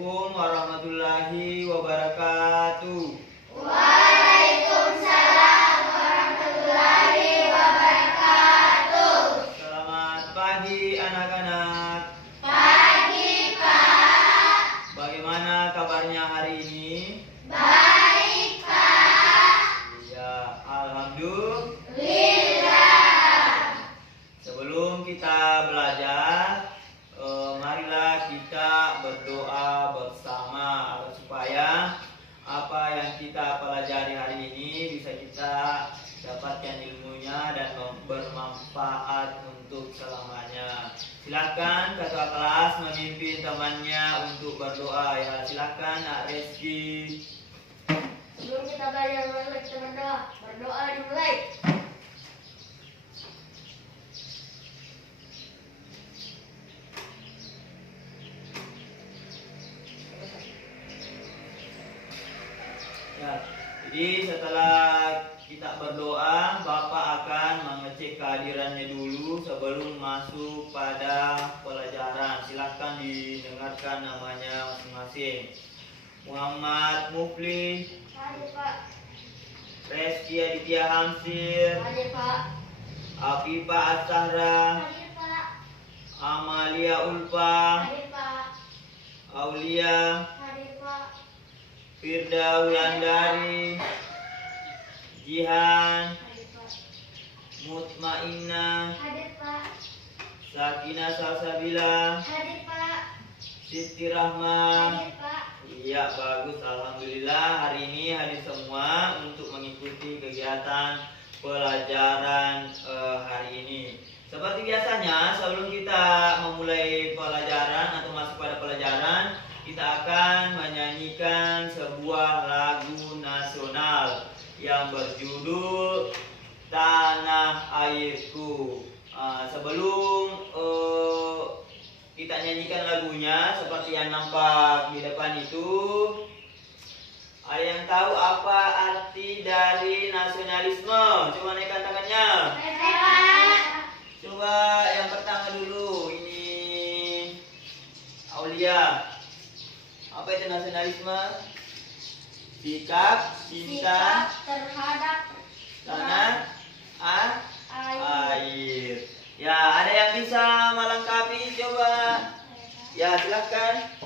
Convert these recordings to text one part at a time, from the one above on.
Assalamualaikum warahmatullahi wabarakatuh. Waalaikumsalam warahmatullahi wabarakatuh. Selamat pagi anak-anak. Pagi, Pak. Bagaimana kabarnya hari ini? Baik, Pak. Ya, alhamdulillah. Sebelum kita belajar, marilah kita berdoa bersama supaya apa yang kita pelajari hari ini bisa kita dapatkan ilmunya dan bermanfaat untuk selamanya. Silakan ketua kelas memimpin temannya untuk berdoa ya. Silakan Nak Reski. Sebelum kita belajar, mari kita berdoa. Berdoa dimulai. Ya, jadi setelah kita berdoa, Bapak akan mengecek kehadirannya dulu sebelum masuk pada pelajaran. Silahkan didengarkan namanya masing-masing. Muhammad Mufli, Hadir, Pak. Reski Aditya Hamsir, Hadir, Pak. Afifah As-Sahra, Hadir, Pak. Amalia Ulfa, Hadir, Pak. Aulia, Hadir, Pak. Firda Wulandari, Jihan, Hadir, Pak. Mutmainnah, Hadir, Pak. Sakinah Salsabila, Hadir, Pak. Siti Rahma. Hadir, Pak. Iya, bagus, alhamdulillah. Hari ini hadir semua untuk mengikuti kegiatan pelajaran hari ini. Seperti biasanya, sebelum kita memulai pelajaran atau masuk pada pelajaran, kita akan menyanyikan sebuah lagu nasional yang berjudul Tanah Airku. Sebelum kita nyanyikan lagunya seperti yang nampak di depan itu, ada yang tahu apa arti dari nasionalisme? Coba naikkan tangannya. Coba yang pertama dulu, ini Aulia. Apa itu nasionalisme? Sikap cinta terhadap tanah air. Ya, ada yang bisa melengkapi? Coba. Ya, silakan.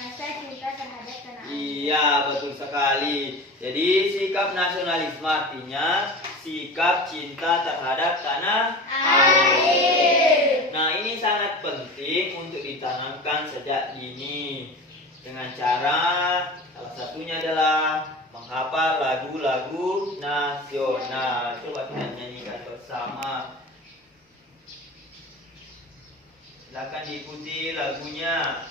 rasa cinta terhadap tanah air. Iya, betul sekali. Jadi sikap nasionalisme artinya sikap cinta terhadap tanah Air. Nah, ini sangat penting untuk ditanamkan sejak dini dengan cara salah satunya adalah menghafal lagu-lagu nasional. Coba kita nyanyikan bersama. Silakan diikuti lagunya.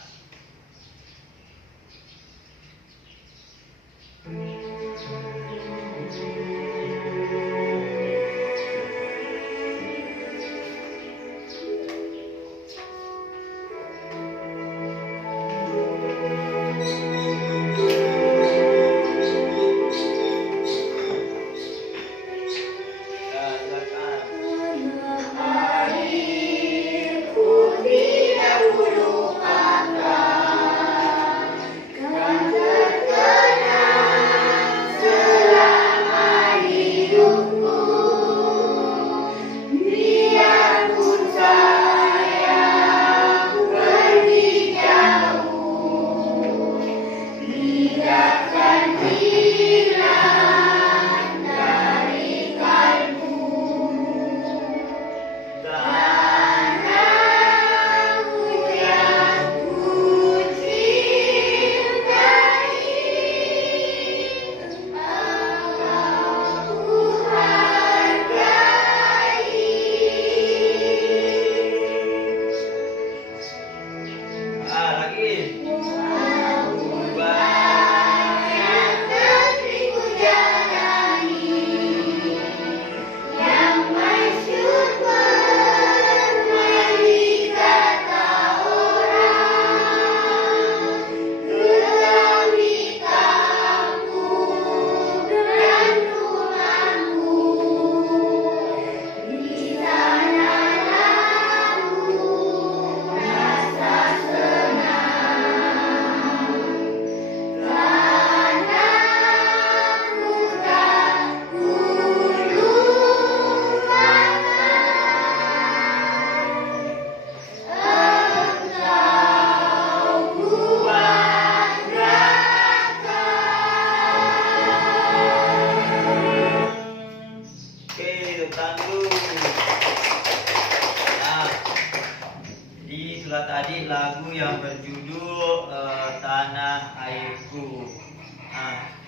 Airku tidak lupa.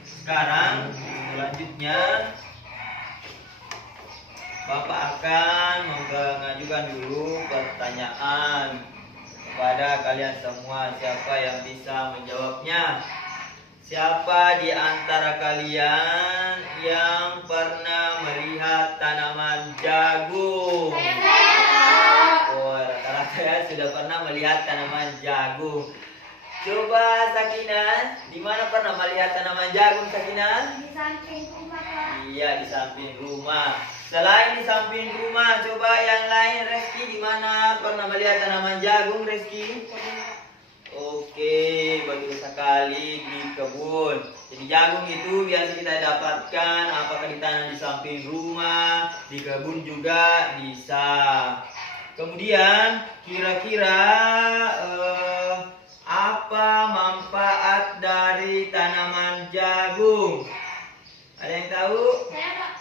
Sekarang selanjutnya Bapak akan mengajukan dulu pertanyaan kepada kalian semua. Siapa yang bisa menjawabnya? Siapa di antara kalian yang pernah melihat tanaman jagung? Oh, rata-rata ya sudah pernah melihat tanaman jagung. Coba Sakinah, di mana pernah melihat tanaman jagung, Sakinah? Di samping rumah, Pak. Iya, di samping rumah. Selain di samping rumah, coba yang lain, Reski, di mana pernah melihat tanaman jagung, Reski? Oke, bagus sekali, di kebun. Jadi jagung itu biasa kita dapatkan apakah ditanam di samping rumah, di kebun juga bisa. Kemudian kira-kira apa manfaat dari tanaman jagung? Ada yang tahu? Saya, Pak,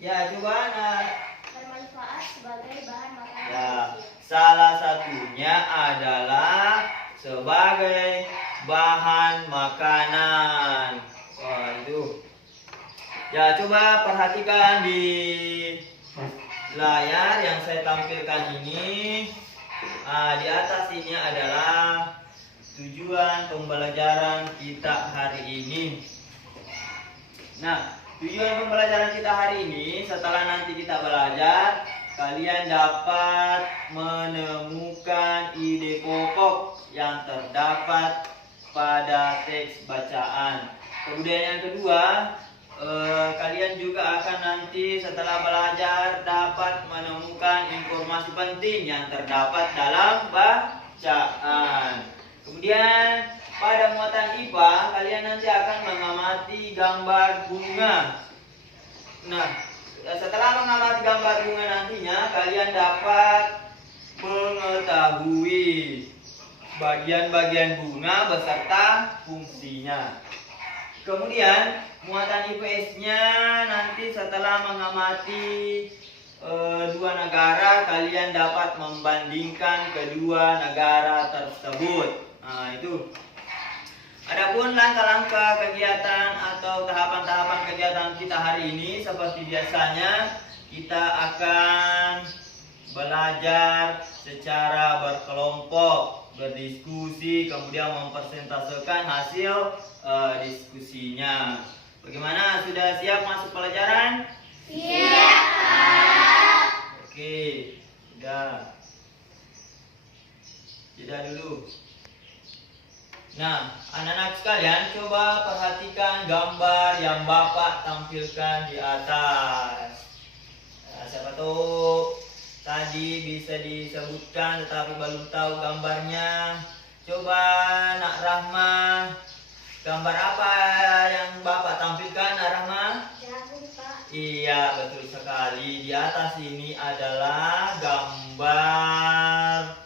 Ya, coba nah. bermanfaat sebagai bahan makanan Ya, manusia. salah satunya adalah sebagai bahan makanan. Wah, itu. Ya, coba perhatikan di layar yang saya tampilkan ini. Di atas ini adalah tujuan pembelajaran kita hari ini. Nah, tujuan pembelajaran kita hari ini, setelah nanti kita belajar, kalian dapat menemukan ide pokok yang terdapat pada teks bacaan. Kemudian yang kedua, kalian juga akan nanti setelah belajar dapat menemukan informasi penting yang terdapat dalam bacaan. Kemudian pada muatan IPA, kalian nanti akan mengamati gambar bunga. Nah, setelah mengamati gambar bunga nantinya, kalian dapat mengetahui bagian-bagian bunga beserta fungsinya. Kemudian muatan IPS-nya nanti setelah mengamati dua negara, kalian dapat membandingkan kedua negara tersebut. Nah, itu. Adapun langkah-langkah kegiatan atau tahapan-tahapan kegiatan kita hari ini, seperti biasanya kita akan belajar secara berkelompok, berdiskusi, kemudian mempresentasikan hasil diskusinya. Bagaimana? Sudah siap masuk pelajaran? Siap, Pak. Oke, sudah. Jeda dulu. Nah, anak-anak sekalian, coba perhatikan gambar yang Bapak tampilkan di atas. Nah, siapa tahu tadi bisa disebutkan tetapi belum tahu gambarnya. Coba Nak Rahma, gambar apa yang Bapak tampilkan, Nak Rahma? Jagung, Pak. Iya, betul sekali. Di atas ini adalah gambar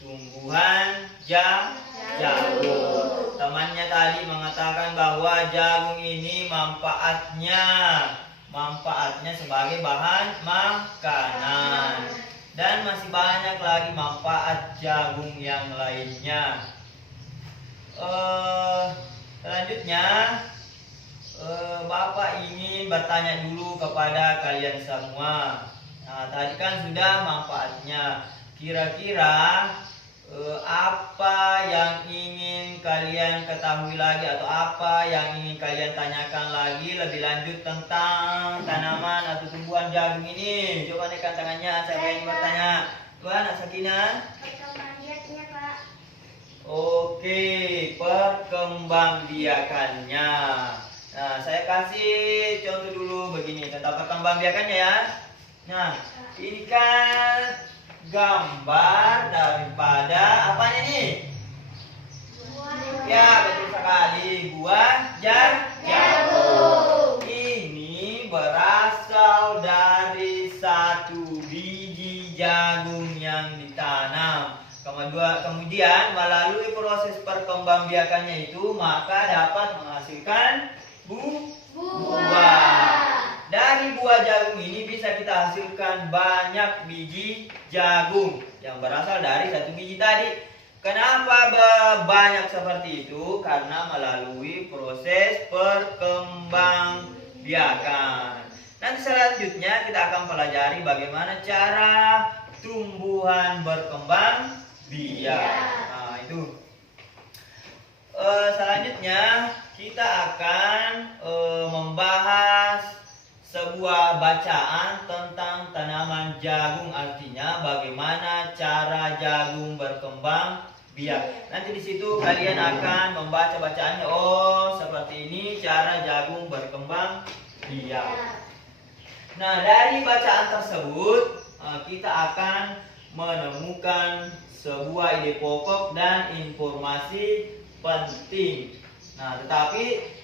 tumbuhan jagung. Temannya tadi mengatakan bahwa jagung ini manfaatnya sebagai bahan makanan, dan masih banyak lagi manfaat jagung yang lainnya. Selanjutnya Bapak ingin bertanya dulu kepada kalian semua. Nah, tadi kan sudah manfaatnya. Kira-kira apa yang ingin kalian ketahui lagi, atau apa yang ingin kalian tanyakan lagi lebih lanjut tentang tanaman atau tumbuhan jagung ini? Coba naikkan tangannya, siapa yang bertanya? Tuan, Nak Sakinah. Perkembangbiakannya, Pak. Oke, perkembangbiakannya. Nah, saya kasih contoh dulu begini tentang perkembangbiakannya ya. Nah, ini kan gambar daripada apa ini? Buah. Ya, betul sekali, buah jagung. Ini berasal dari satu biji jagung yang ditanam. Kemudian melalui proses perkembangbiakannya itu, maka dapat menghasilkan buah. Dari buah jagung ini bisa kita hasilkan banyak biji jagung yang berasal dari satu biji tadi. Kenapa banyak seperti itu? Karena melalui proses perkembangbiakan. Nanti selanjutnya kita akan pelajari bagaimana cara tumbuhan berkembang biak. Nah, itu. Selanjutnya kita akan membahas sebuah bacaan tentang tanaman jagung, artinya bagaimana cara jagung berkembang biak. Nanti di situ kalian akan membaca bacaannya. Oh, seperti ini cara jagung berkembang biak. Nah, dari bacaan tersebut kita akan menemukan sebuah ide pokok dan informasi penting. Nah, tetapi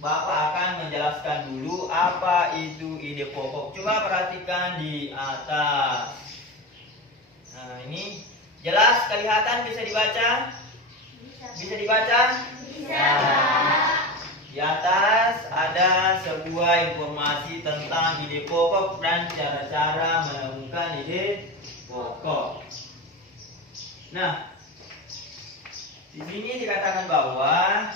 Bapak akan menjelaskan dulu apa itu ide pokok. Coba perhatikan di atas. Nah, ini jelas kelihatan, bisa dibaca? Bisa dibaca? Bisa. Nah, di atas ada sebuah informasi tentang ide pokok dan cara-cara menemukan ide pokok. Nah, di sini dikatakan bahwa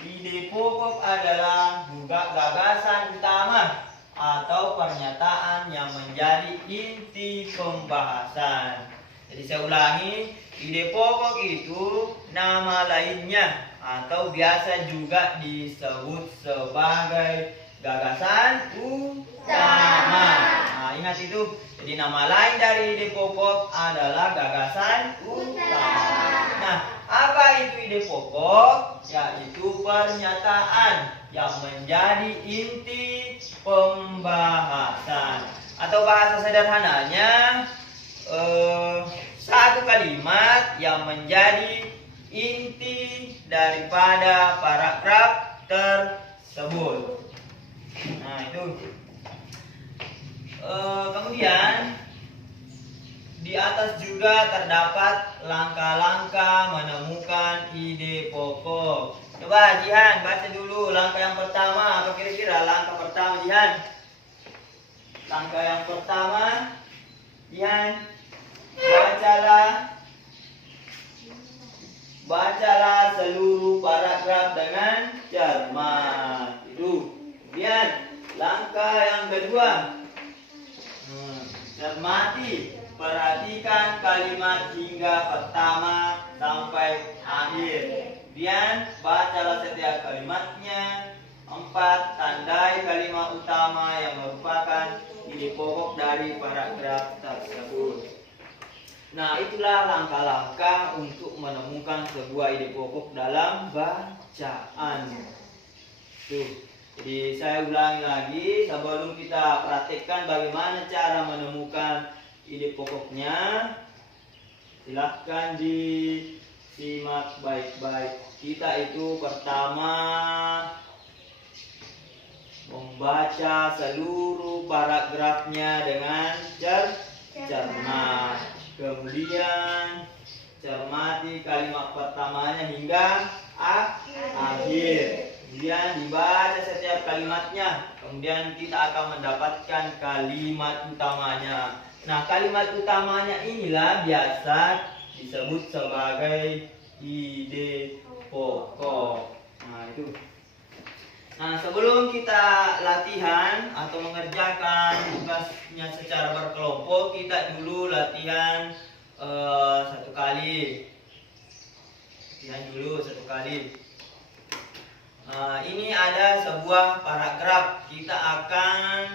ide pokok adalah juga gagasan utama atau pernyataan yang menjadi inti pembahasan. Jadi saya ulangi, ide pokok itu nama lainnya atau biasa juga disebut sebagai gagasan utama. Nah, ingat itu. Jadi nama lain dari ide pokok adalah gagasan utama. Nah, apa itu ide pokok? Yaitu pernyataan yang menjadi inti pembahasan. Atau bahasa sederhananya, satu kalimat yang menjadi inti daripada paragraf tersebut. Nah, itu. Kemudian di atas juga terdapat langkah-langkah menemukan ide pokok. Coba Jihan baca dulu langkah yang pertama. Apa kira-kira langkah pertama, Jihan? Langkah yang pertama, Jihan, bacalah seluruh paragraf dengan cermat. Itu. Kemudian langkah yang kedua, cermati, perhatikan kalimat hingga pertama sampai akhir. Kemudian bacalah setiap kalimatnya. 4. Tandai kalimat utama yang merupakan ide pokok dari paragraf tersebut. Nah, itulah langkah-langkah untuk menemukan sebuah ide pokok dalam bacaan. Tuh. Jadi saya ulangi lagi sebelum kita praktekkan bagaimana cara menemukan ide pokoknya. Silahkan disimak baik-baik. Kita itu pertama membaca seluruh paragrafnya dengan cermat. Kemudian cermati kalimat pertamanya hingga akhir. Kemudian dibaca setiap kalimatnya. Kemudian kita akan mendapatkan kalimat utamanya. Nah, kalimat utamanya inilah biasa disebut sebagai ide pokok. Nah, itu. Nah, sebelum kita latihan atau mengerjakan tugasnya secara berkelompok, kita dulu latihan satu kali. Latihan dulu satu kali. Ini ada sebuah paragraf. Kita akan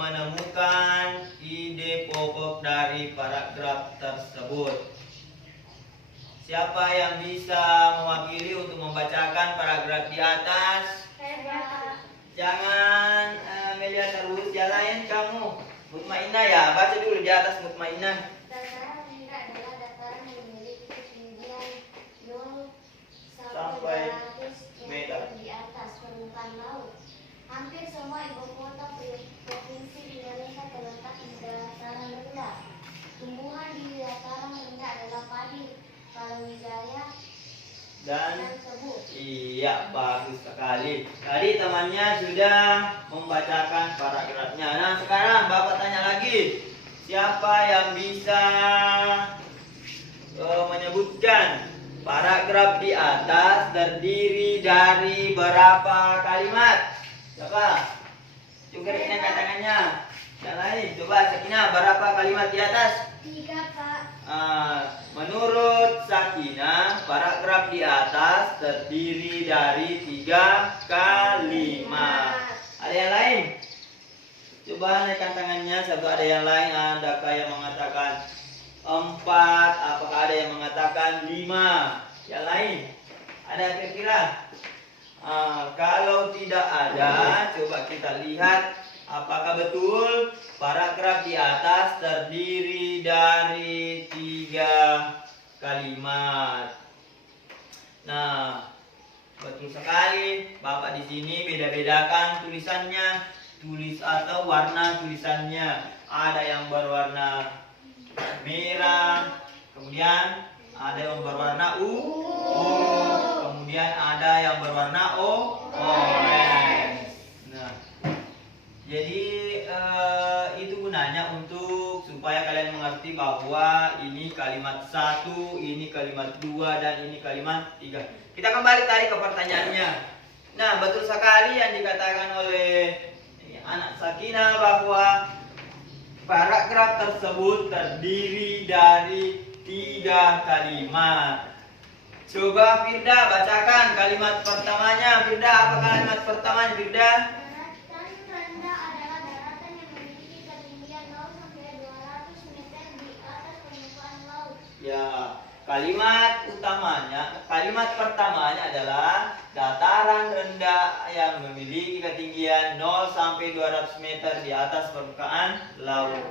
menemukan ide pokok dari paragraf tersebut. Siapa yang bisa mewakili untuk membacakan paragraf di atas? Jangan melihat terus, jalanin kamu. Mutmainah ya, baca dulu di atas mutmainah. Dataran rendah adalah dataran yang memiliki ketinggian 0 Sampai 200 meter di atas permukaan laut. Hampir semua ibu kota provinsi di Indonesia terletak di dataran rendah. Tumbuhan di dataran rendah adalah padi, palawwijaya, Dan tebu. iya, bagus sekali. Tadi temannya sudah membacakan paragrafnya. Nah, sekarang Bapak tanya lagi. Siapa yang bisa menyebutkan paragraf di atas terdiri dari berapa kalimat? Siapa? Coba angkat tangannya. Yang lain, coba Sakinah, berapa kalimat di atas? 3, Pak. Menurut Sakinah, paragraf di atas terdiri dari 3 kalimat. Ada yang lain? Coba naikkan tangannya. Satu, ada yang lain? Adakah yang mengatakan 4? Apakah ada yang mengatakan 5? Yang lain? Ada kira-kira? Kalau tidak ada, coba kita lihat apakah betul paragraf di atas terdiri dari 3 kalimat. Nah, betul sekali. Bapak di sini beda-bedakan tulisannya, tulis atau warna tulisannya. Ada yang berwarna merah, kemudian ada yang berwarna ungu, kemudian ada yang berwarna orange. Nah, jadi itu gunanya untuk supaya kalian mengerti bahwa ini kalimat 1, ini kalimat 2, dan ini kalimat 3. Kita kembali tadi ke pertanyaannya. Nah, betul sekali yang dikatakan oleh anak Sakinah bahwa paragraf tersebut terdiri dari 3 kalimat. Coba Firda bacakan kalimat pertamanya. Firda, apa kalimat pertamanya Firda? Daratan rendah adalah daratan yang memiliki ketinggian 0 sampai 200 meter di atas permukaan laut. Ya, kalimat pertamanya adalah dataran rendah yang memiliki ketinggian 0 sampai 200 meter di atas permukaan laut.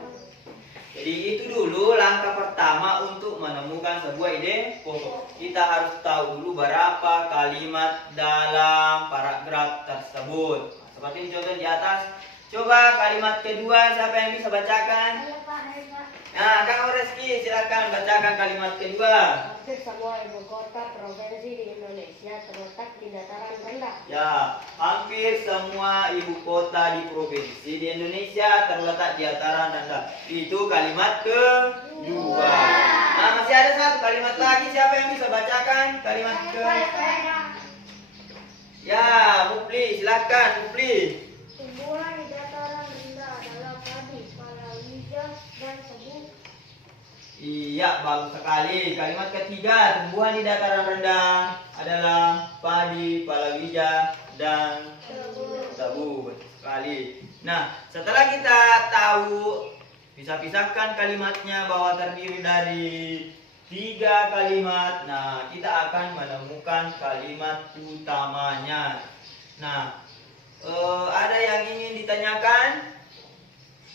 Jadi itu dulu langkah pertama untuk menemukan sebuah ide pokok. Kita harus tahu dulu berapa kalimat dalam paragraf tersebut. Seperti contoh di atas. Coba kalimat kedua, siapa yang bisa bacakan? Ayo Pak, ayo Pak. Nah, Kang Reski, silakan bacakan kalimat kedua. Hampir semua ibu kota provinsi di Indonesia terletak di dataran rendah. Ya, hampir semua ibu kota di provinsi di Indonesia terletak di dataran rendah. Itu kalimat kedua. Nah, masih ada satu kalimat lagi. Siapa yang bisa bacakan kalimat ke? Ya, Mufli, silakan Mufli. Tumbuhan di dataran rendah adalah padi, palawija, dan tebu. Iya, bagus sekali. Kalimat ketiga, tumbuhan di dataran rendah adalah padi, palawija, dan tebu. Betul sekali. Nah, setelah kita tahu, bisa pisahkan kalimatnya bahwa terdiri dari 3 kalimat. Nah, kita akan menemukan kalimat utamanya. Nah, ada yang ingin ditanyakan?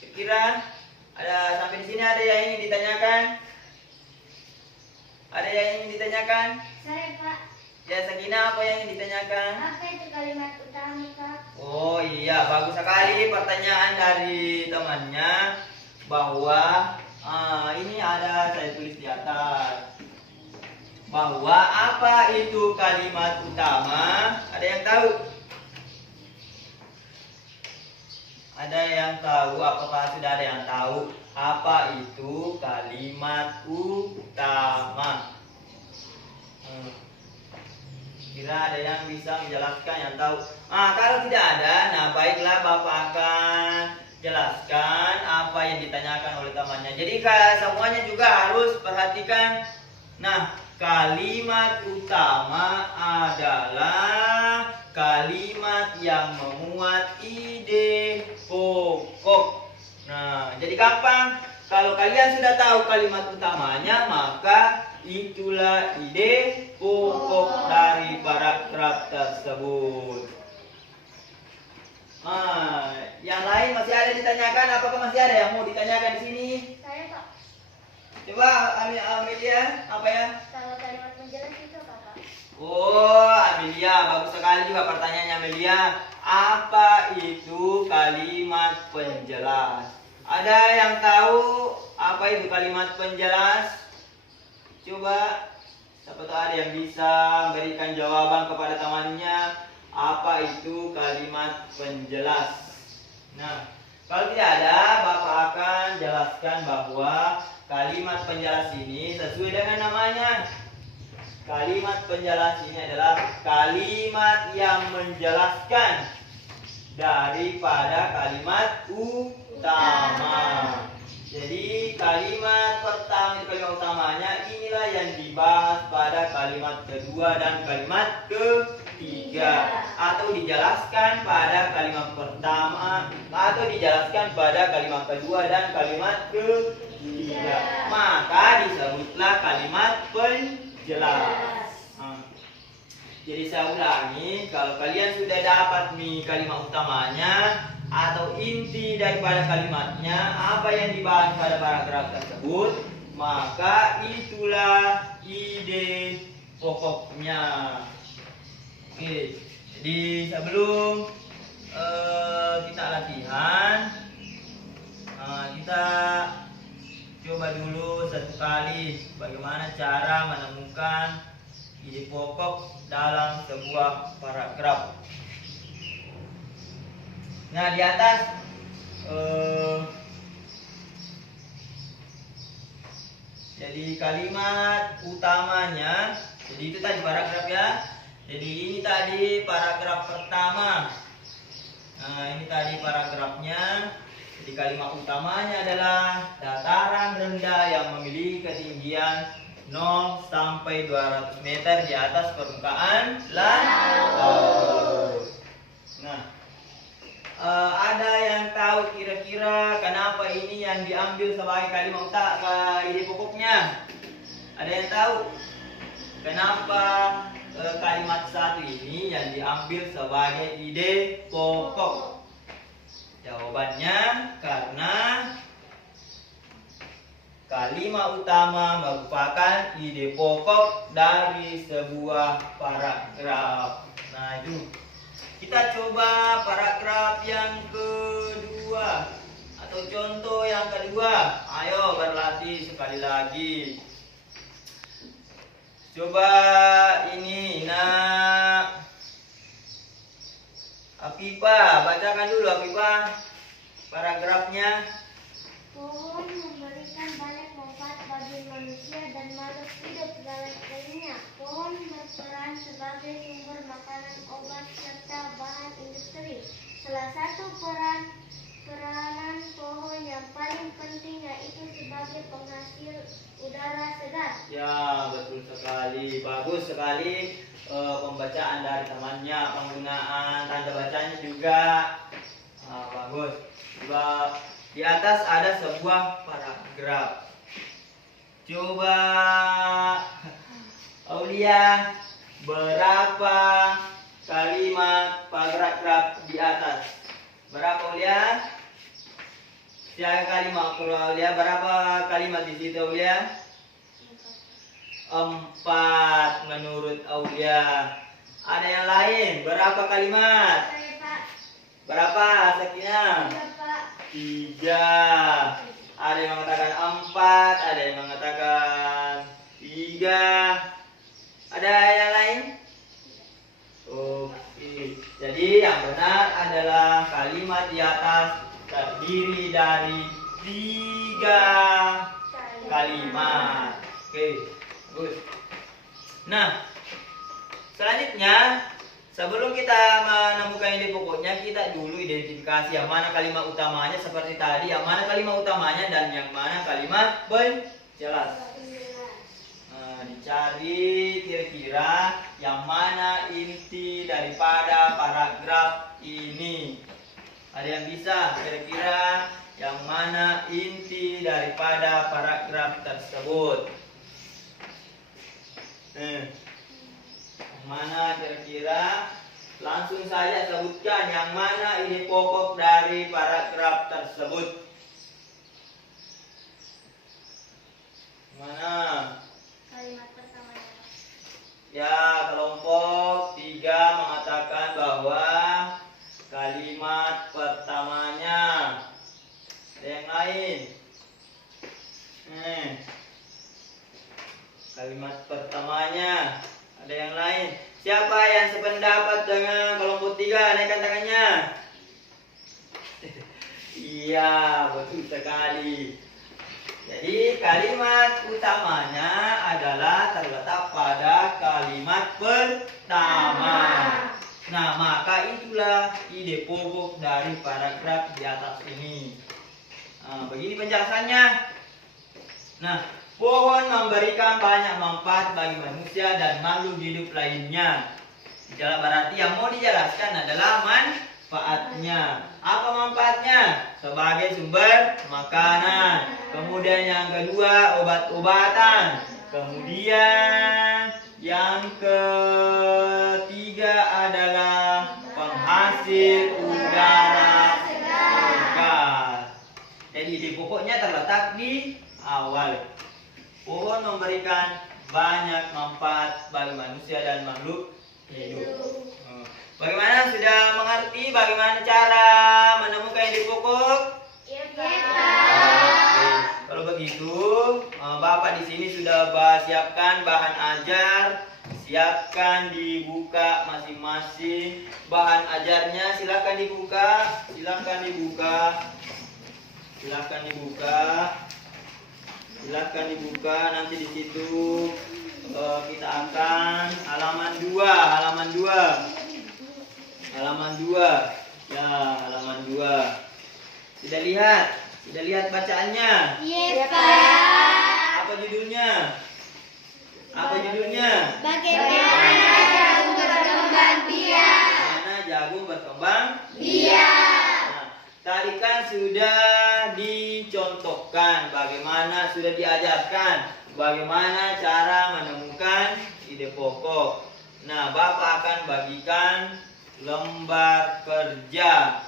Kira-kira ada sampai di sini ada yang ingin ditanyakan? Ada yang ingin ditanyakan? Saya Pak, Ya, Sakinah, apa yang ingin ditanyakan? apa itu kalimat utama Pak? Oh iya, bagus sekali pertanyaan dari temannya bahwa ini ada saya tulis di atas bahwa apa itu kalimat utama? Ada yang tahu? Ada yang tahu? Apakah sudah ada yang tahu apa itu kalimat utama? Kira ada yang bisa menjelaskan, yang tahu? Kalau tidak ada, nah baiklah Bapak akan jelaskan apa yang ditanyakan oleh temannya. Jadi semuanya juga harus perhatikan. Nah, kalimat utama adalah kalimat yang memuat ide pokok. Nah, jadi gampang. Kalau kalian sudah tahu kalimat utamanya, maka itulah ide pokok dari paragraf tersebut. Yang lain masih ada ditanyakan? Apakah masih ada yang mau ditanyakan di sini? Saya Pak, Coba Amelia, apa ya? kalau kalimat penjelas itu apa Pak? Oh, Amelia, bagus sekali juga pertanyaannya Amelia. Apa itu kalimat penjelas? Ada yang tahu apa itu kalimat penjelas? Coba, siapa tahu ada yang bisa memberikan jawaban kepada temannya. Apa itu kalimat penjelas? Nah, Kalau tidak ada, Bapak akan jelaskan bahwa kalimat penjelas ini sesuai dengan namanya. Kalimat penjelas ini adalah kalimat yang menjelaskan daripada kalimat utama. Jadi kalimat pertama, kalimat utamanya inilah yang dibahas pada kalimat kedua dan kalimat ketiga, atau dijelaskan pada kalimat pertama, atau dijelaskan pada kalimat kedua dan kalimat ketiga. Maka disebutlah kalimat penjelas. Jadi saya ulangi, kalau kalian sudah dapat nih kalimat utamanya atau inti daripada kalimatnya, apa yang dibahas pada paragraf tersebut, maka itulah ide pokoknya. Oke, jadi sebelum kita latihan, kita coba dulu satu kali bagaimana cara menemukan ide pokok dalam sebuah paragraf. Nah, di atas jadi kalimat utamanya, jadi itu tadi paragraf ya. Jadi ini tadi paragraf pertama. Nah, ini tadi paragrafnya. Jadi kalimat utamanya adalah dataran rendah yang memiliki ketinggian 0 sampai 200 meter di atas permukaan laut. Nah, ada yang tahu kira-kira kenapa ini yang diambil sebagai kalimat utama ide pokoknya? Ada yang tahu kenapa kalimat satu ini yang diambil sebagai ide pokok? Jawabannya karena kalimat utama merupakan ide pokok dari sebuah paragraf. Nah, itu kita coba paragraf yang kedua atau contoh yang kedua. Ayo berlatih sekali lagi. Coba ini, nak Afifah, bacakan dulu Afifah paragrafnya. Pohon memberikan banyak manfaat bagi manusia dan makhluk hidup lainnya. Pohon berperan sebagai sumber makanan, obat, serta bahan industri. Salah satu peranan pohon yang paling penting yaitu sebagai penghasil udara segar. Ya, betul sekali. Bagus sekali pembacaan dari temannya, penggunaan tanda bacanya juga bagus. Coba di atas ada sebuah paragraf. Coba Aulia, berapa kalimat paragraf di atas? Berapa Aulia? Siapa kalimat Aulia? Berapa kalimat di situ Aulia? 4 menurut Aulia. Ada yang lain? Berapa kalimat? Saya, Pak. Berapa Sakinah? 3, Pak. 3. Ada yang mengatakan 4, ada yang mengatakan 3. Ada yang lain? Oke. Jadi yang benar adalah kalimat di atas terdiri dari 3 kalimat. Oke. Bagus. Nah, selanjutnya sebelum kita menemukan ide pokoknya, kita dulu identifikasi yang mana kalimat utamanya seperti tadi, yang mana kalimat utamanya dan yang mana kalimat penjelas. Nah, dicari kira-kira yang mana inti daripada paragraf ini. Ada yang bisa kira-kira yang mana inti daripada paragraf tersebut? Mana kira-kira? Langsung saja sebutkan yang mana ide pokok dari paragraf tersebut. Mana? Kalimat pertamanya. Ya, kelompok 3 mengatakan bahwa kalimat pertamanya. Ada yang lain? Kalimat pertamanya. Ada yang lain? Siapa yang sependapat dengan kelompok 3? Naikkan tangannya. Iya, Ya, betul sekali. Jadi kalimat utamanya adalah terletak pada kalimat pertama. Nah, maka itulah ide pokok dari paragraf di atas ini. Nah, begini penjelasannya. Nah, pohon memberikan banyak manfaat bagi manusia dan makhluk hidup lainnya. Berarti yang mau dijelaskan adalah manfaatnya. Apa manfaatnya? Sebagai sumber makanan. Kemudian yang kedua, obat-obatan. Kemudian yang ketiga adalah penghasil udara segar. Jadi ide pokoknya terletak di awal. Pohon memberikan banyak manfaat bagi manusia dan makhluk hidup. Bagaimana, sudah mengerti bagaimana cara menemukan ide pokok? Iya, Oke. Kalau begitu, Bapak di sini sudah siapkan bahan ajar. Siapkan dibuka masing-masing bahan ajarnya. Silakan dibuka. Silakan dibuka. Silakan dibuka. Silakan dibuka. Nanti di situ kita akan halaman 2. Halaman 2. Ya, halaman 2. Sudah lihat bacaannya? Iya, Pak. Apa judulnya? Apa judulnya? Bagaimana jagung berkembang biak? Bagaimana jagung berkembang? Biak. Nah, tadi kan sudah dicontohkan, bagaimana sudah diajarkan bagaimana cara menemukan ide pokok. Nah, Bapak akan bagikan lembar kerja.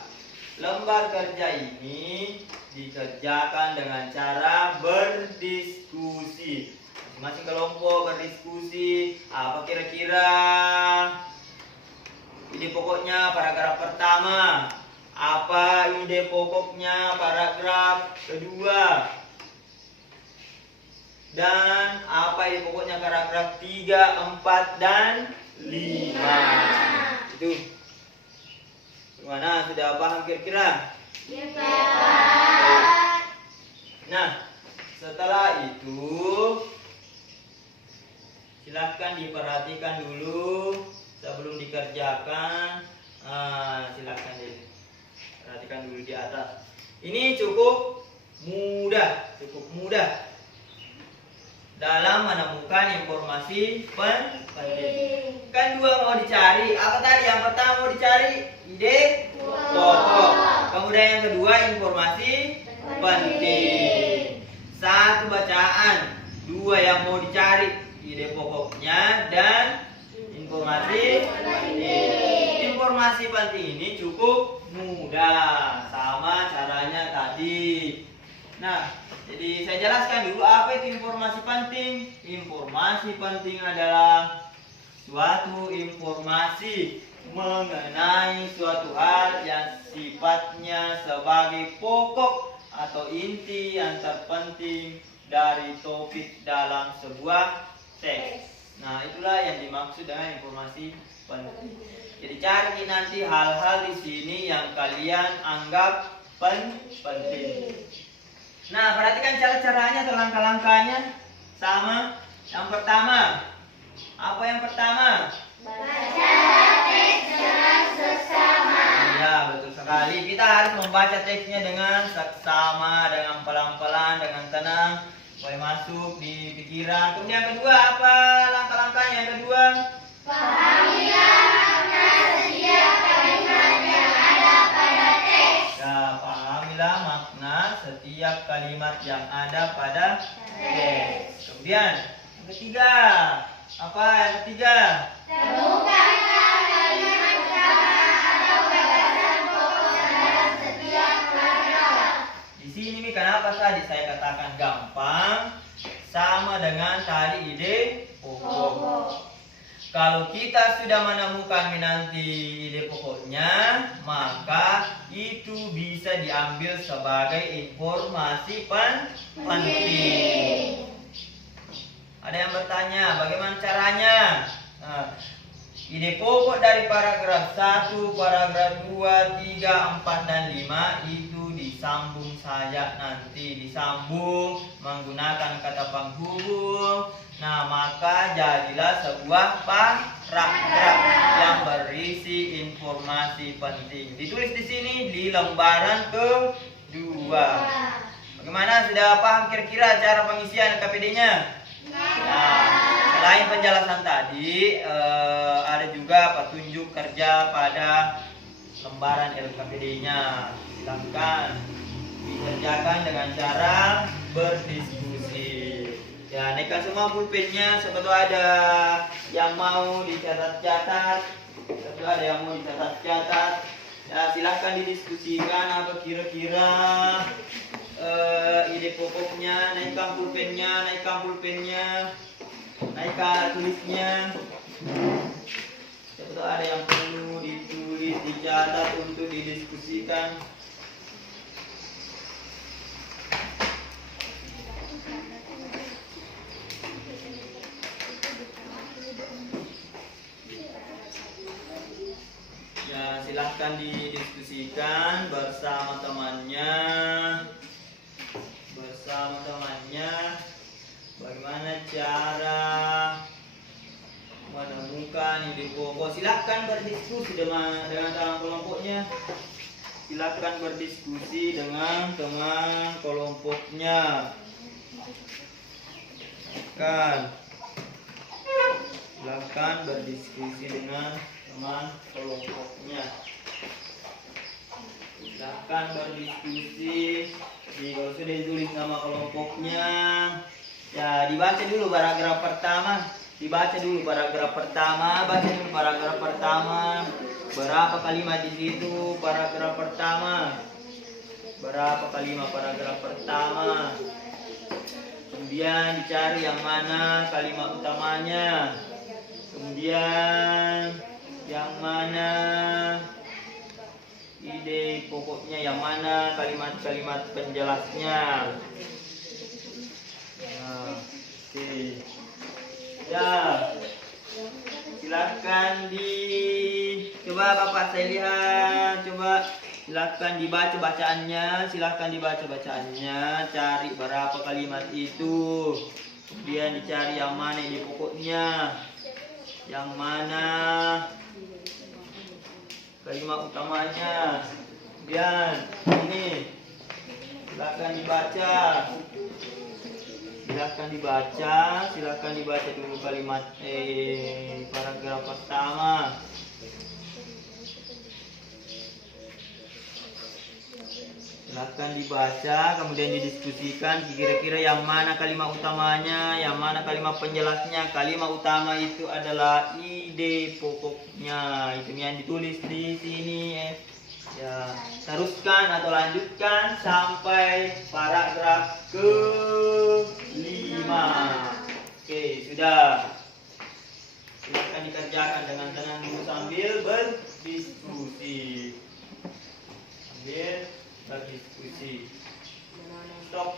Lembar kerja ini dikerjakan dengan cara berdiskusi. Masing-masing kelompok berdiskusi. Apa kira-kira ide pokoknya paragraf pertama? Apa ide pokoknya paragraf kedua? Dan apa ide pokoknya paragraf 3, 4, dan 5? Itu. Gimana? Sudah paham kira-kira? Iya, Pak. Nah, setelah itu silahkan diperhatikan dulu sebelum dikerjakan. Silahkan diperhatikan dulu di atas. Ini cukup mudah dalam menemukan informasi penting. Kan 2 mau dicari. Apa tadi? Yang pertama mau dicari ide pokok. Kemudian yang kedua informasi penting. 1 bacaan. 2 yang mau dicari ide pokoknya dan informasi penting. Informasi penting ini cukup mudah, sama caranya tadi. Nah, jadi saya jelaskan dulu apa itu informasi penting. Informasi penting adalah suatu informasi mengenai suatu hal yang sifatnya sebagai pokok atau inti yang terpenting dari topik dalam sebuah teks. Nah, itulah yang dimaksud dengan informasi penting. Jadi cari nanti hal-hal di sini yang kalian anggap penting. Nah, perhatikan cara-caranya atau langkah-langkahnya sama. Yang pertama, apa yang pertama? Baca teks dengan seksama. Ya, betul sekali. Kita harus membaca teksnya dengan seksama, dengan pelan-pelan, dengan tenang, supaya masuk di pikiran. Kemudian yang kedua, apa langkah-langkahnya yang kedua? Pahamilah makna setiap kalimat yang ada pada teks. Ya, pahamilah makna setiap kalimat yang ada pada teks. Kemudian yang ketiga, apa yang ketiga? Temukanlah kalimat utama atau gagasan pokok dalam setiap paragraf. Di sini kenapa tadi saya katakan gampang, sama dengan tadi ide pokok. Kalau kita sudah menemukan nanti ide pokoknya, maka itu bisa diambil sebagai informasi penting. Ada yang bertanya, bagaimana caranya? Nah, ide pokok dari paragraf 1, paragraf 2, 3, 4, dan 5 itu di disambung saja nanti, disambung menggunakan kata penghubung. Nah, maka jadilah sebuah paragraf yang berisi informasi penting. Ditulis di sini di lembaran kedua. Bagaimana, sudah paham kira-kira cara pengisian KPD-nya? Nah, selain penjelasan tadi, ada juga petunjuk kerja pada lembaran LKPD-nya. Silakan dikerjakan dengan cara berdiskusi. Ya, naikkan semua pulpennya. Siapa tahu ada yang mau dicatat-catat. Siapa tahu ada yang mau dicatat-catat. Ya, silakan didiskusikan apa kira-kira ide pokoknya. Naikkan pulpennya, naikkan tulisnya. Siapa tahu ada yang perlu ditulis, dicatat untuk didiskusikan. Ya, silahkan didiskusikan bersama temannya. Bagaimana cara menemukan ide pokok? Silahkan berdiskusi dengan teman kelompoknya. Silahkan berdiskusi dengan teman kelompoknya. Silahkan berdiskusi dengan teman kelompoknya. Silahkan berdiskusi. Kalau sudah ditulis nama kelompoknya, ya dibaca dulu paragraf pertama. Baca dulu paragraf pertama. Berapa kalimat di situ paragraf pertama? Berapa kalimat paragraf pertama? Kemudian dicari yang mana kalimat utamanya. Kemudian yang mana ide pokoknya, yang mana kalimat-kalimat penjelasnya. Nah, oke. Ya, silakan coba Bapak saya lihat, silakan dibaca bacaannya, cari berapa kalimat itu, kemudian dicari yang mana ide pokoknya, yang mana kalimat utamanya. Kemudian ini silakan dibaca dulu kalimat paragraf pertama. Silakan dibaca, kemudian didiskusikan kira-kira yang mana kalimat utamanya, yang mana kalimat penjelasnya. Kalimat utama itu adalah ide pokoknya, itu yang ditulis di sini. Ya, teruskan atau lanjutkan sampai paragraf ke-5. Oke, sudah. Silakan dikerjakan dengan tenang dulu sambil berdiskusi. Stop.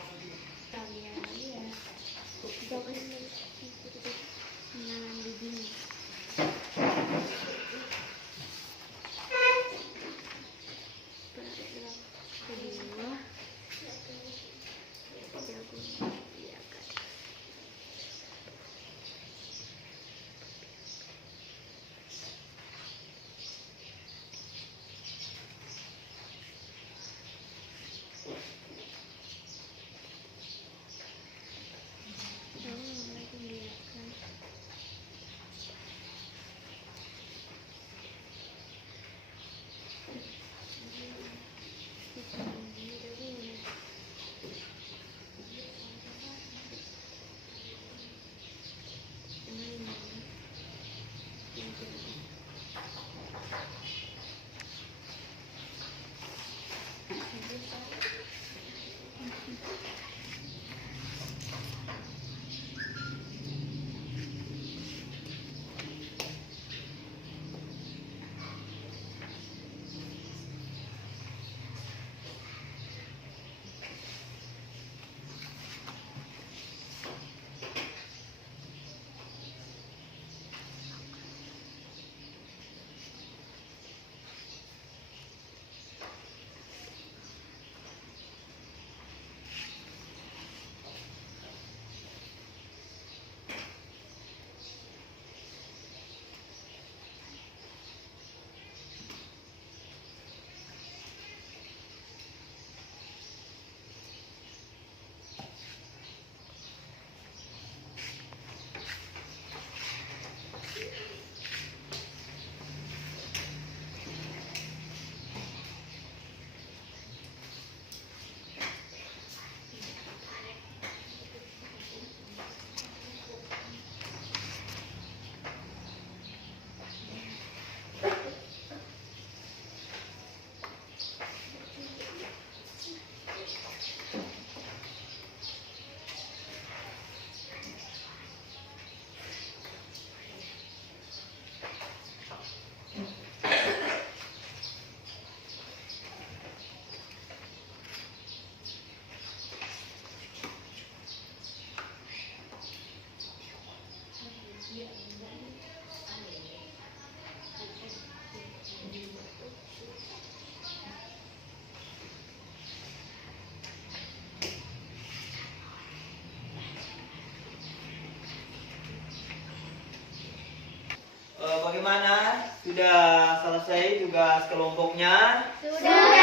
sudah selesai tugas kelompoknya? Sudah.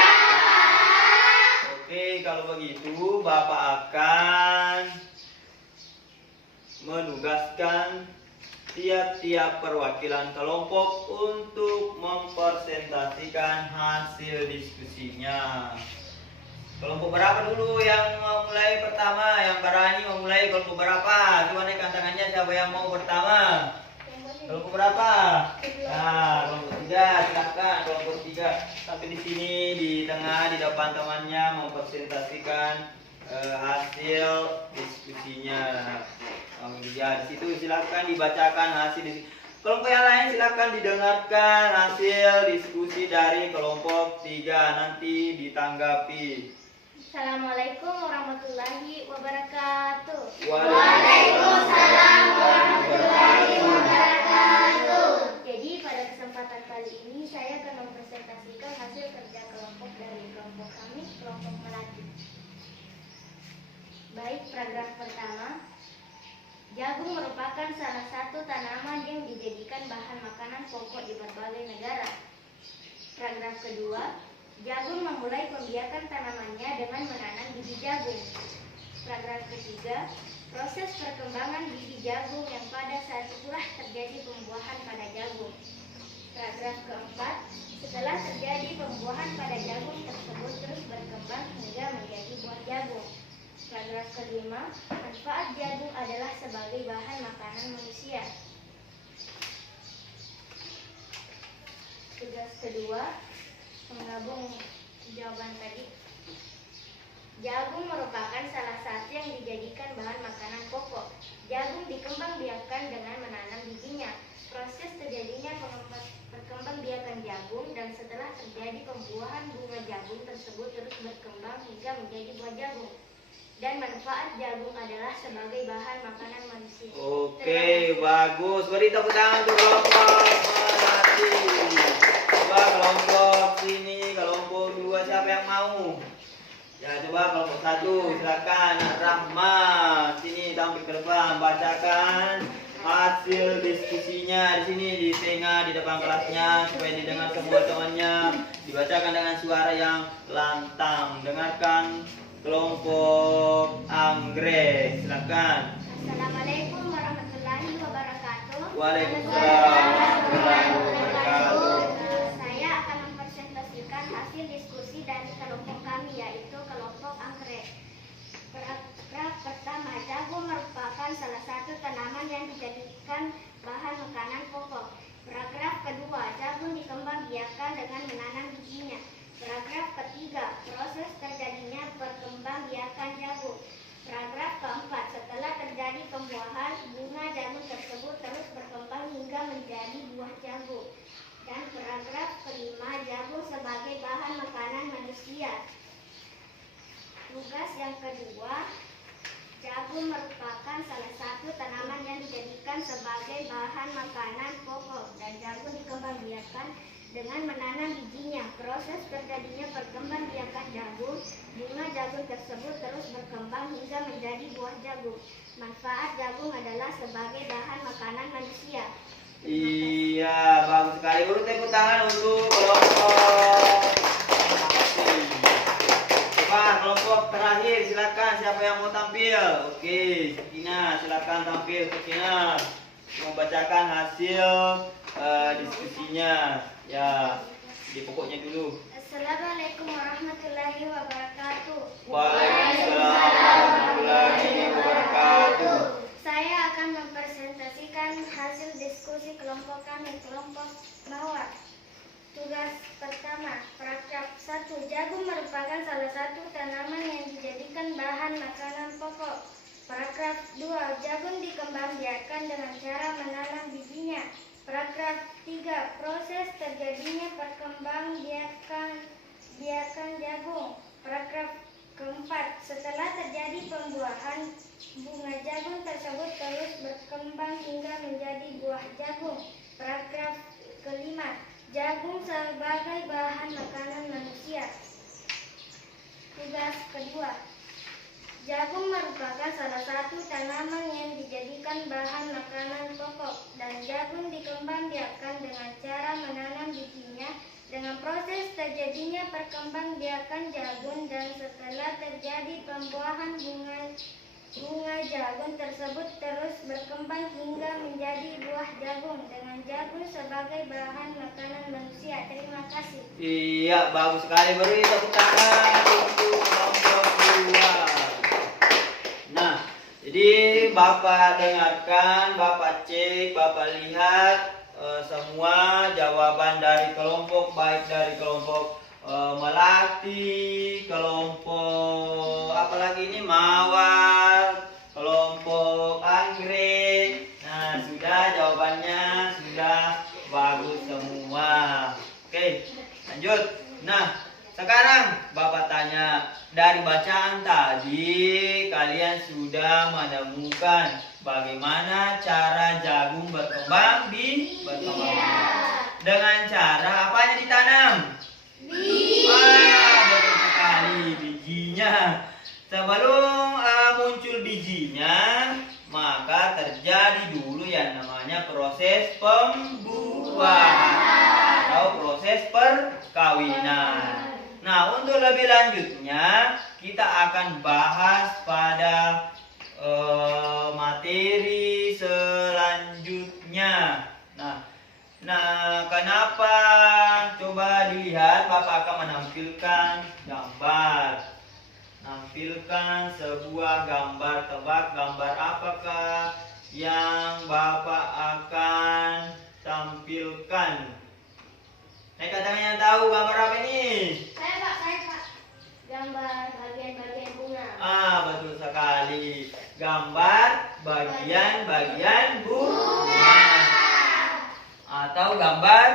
Oke, kalau begitu Bapak akan menugaskan tiap-tiap perwakilan kelompok untuk mempresentasikan hasil diskusinya. Kelompok berapa dulu yang mau mulai pertama? Yang berani mau mulai kelompok berapa? Coba naikkan tangannya siapa yang mau pertama. Kelompok berapa? Nah, kelompok 3, silakan kelompok 3 sampai di sini di tengah di depan temannya mempresentasikan hasil diskusinya. Ya, di situ silakan dibacakan hasil diskusi. Kelompok yang lain silakan didengarkan hasil diskusi dari kelompok 3 nanti ditanggapi. Assalamualaikum warahmatullahi wabarakatuh. Waalaikumsalam warahmatullahi wabarakatuh. Jadi pada kesempatan kali ini saya akan mempresentasikan hasil kerja kelompok dari kelompok kami, kelompok Melati. Baik, paragraf pertama. Jagung merupakan salah satu tanaman yang dijadikan bahan makanan pokok di berbagai negara. Paragraf kedua. Jagung memulai pembiakan tanamannya dengan menanam biji jagung. Paragraf ketiga, proses perkembangan biji jagung yang pada saat itulah terjadi pembuahan pada jagung. Paragraf keempat, setelah terjadi pembuahan pada jagung tersebut terus berkembang hingga menjadi buah jagung. Paragraf kelima, manfaat jagung adalah sebagai bahan makanan manusia. Tugas kedua, menggabung jawaban tadi. Jagung merupakan salah satu yang dijadikan bahan makanan pokok. Jagung dikembangbiakan dengan menanam bijinya. Proses terjadinya perkembangbiakan jagung dan setelah terjadi pembuahan bunga jagung tersebut terus berkembang hingga menjadi buah jagung. Dan manfaat jagung adalah sebagai bahan makanan manusia. Oke, bagus. Beri tepuk tangan untuk kelompok Melati. Coba kelompok sini, kelompok 2 siapa yang mau? Ya, coba kelompok 1 silakan Rahma. Sini tampil ke depan, bacakan hasil diskusinya di sini di tengah di depan kelasnya supaya didengar semua temannya. Dibacakan dengan suara yang lantang. Dengarkan kelompok Anggrek, silakan. Assalamualaikum warahmatullahi wabarakatuh. Waalaikumsalam warahmatullahi wabarakatuh. Saya akan mempresentasikan hasil diskusi dari kelompok kami, yaitu kelompok Anggrek. Paragraf pertama, jagung merupakan salah satu tanaman yang dijadikan bahan makanan pokok. Paragraf kedua, jagung dikembangbiakan dengan menanam bijinya. Paragraf ketiga, proses terjadinya perkembangbiakan jagung. Paragraf keempat, setelah terjadi pembuahan, bunga jagung tersebut terus berkembang hingga menjadi buah jagung. Dan paragraf kelima, jagung sebagai bahan makanan manusia. Tugas yang kedua, jagung merupakan salah satu tanaman yang dijadikan sebagai bahan makanan pokok dan jagung dikembangbiakan dengan menanam bijinya. Proses terjadinya perkembangbiakan jagung, bunga jagung tersebut terus berkembang hingga menjadi buah jagung. Manfaat jagung adalah sebagai bahan makanan manusia. Iya, bagus sekali. Beri tepuk tangan untuk kelompok. Coba kelompok terakhir silakan siapa yang mau tampil? Oke, Sakina silakan tampil Sakina. Membacakan hasil diskusinya. Ya, di pokoknya dulu. Assalamualaikum warahmatullahi wabarakatuh. Waalaikumsalam warahmatullahi wabarakatuh. Saya akan mempresentasikan hasil diskusi kelompok kami, kelompok Mawar. Tugas pertama, paragraf 1. Jagung merupakan salah satu tanaman yang dijadikan bahan makanan pokok. Paragraf 2. Jagung dikembangbiakan dengan cara menanam bijinya. Paragraf 3. Proses terjadinya perkembangbiakan jagung. Paragraf keempat, setelah terjadi pembuahan, bunga jagung tersebut terus berkembang hingga menjadi buah jagung. Paragraf kelima, jagung sebagai bahan makanan manusia. Tugas kedua, Jagung merupakan salah satu tanaman yang dijadikan bahan makanan pokok dan jagung dikembangbiakan dengan cara menanam bijinya dengan proses terjadinya perkembangbiakan jagung dan setelah terjadi pembuahan bunga jagung tersebut terus berkembang hingga menjadi buah jagung dengan jagung sebagai bahan makanan manusia. Terima kasih. Iya, bagus sekali. Beri tepuk tangan untuk kelompok 2. Nah, jadi Bapak dengarkan, Bapak cek, Bapak lihat semua jawaban dari kelompok, baik dari kelompok Melati, kelompok apalagi ini Mawar, kelompok Anggrek. Nah, sudah jawabannya sudah bagus semua. Oke, lanjut. Nah, sekarang Bapak tanya, dari bacaan tadi kalian sudah menemukan bagaimana cara jagung berkembang dengan cara apanya ditanam? Betul sekali, bijinya. Sebelum muncul bijinya, maka terjadi dulu yang namanya proses pembuahan atau proses perkawinan. Nah, untuk lebih lanjutnya kita akan bahas pada materi selanjutnya. Nah, kenapa? Coba dilihat, Bapak akan menampilkan gambar. Nampilkan sebuah gambar, tebak gambar apakah yang Bapak akan tampilkan? Saya katanya yang tahu gambar apa ini? Saya Pak. Gambar bagian-bagian bunga. Betul sekali. Gambar bagian-bagian bunga. Atau gambar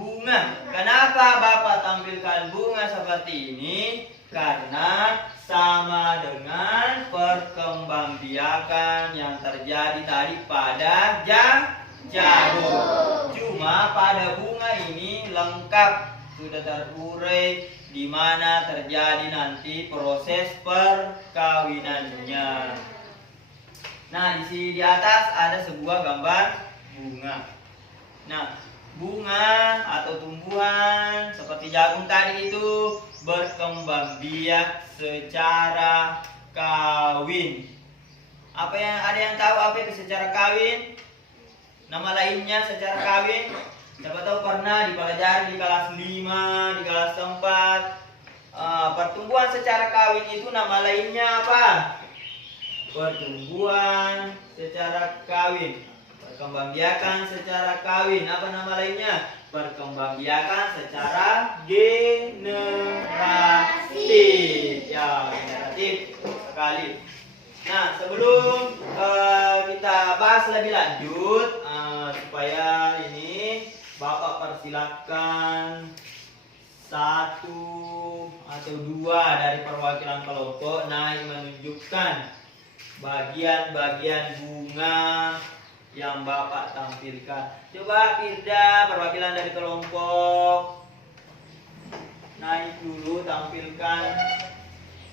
bunga. Kenapa Bapak tampilkan bunga seperti ini? Karena sama dengan perkembangbiakan yang terjadi tadi pada jagung. Cuma pada bunga ini lengkap sudah terurai di mana terjadi nanti proses perkawinannya. Nah, di atas ada sebuah gambar bunga. Nah, bunga atau tumbuhan seperti jagung tadi itu berkembang biak secara kawin. Ada yang tahu apa itu secara kawin? Nama lainnya secara kawin? Siapa tahu pernah dipelajari di kelas 5, di kelas 4. Pertumbuhan secara kawin itu nama lainnya apa? Pertumbuhan secara kawin. Perkembangbiakan secara kawin. Apa nama lainnya? Perkembangbiakan secara generatif. Ya, generatif sekali. Nah, sebelum kita bahas lebih lanjut, supaya ini Bapak persilakan 1 atau 2 dari perwakilan kelompok naik menunjukkan bagian-bagian bunga yang Bapak tampilkan. Coba Firda, perwakilan dari kelompok, naik dulu, tampilkan,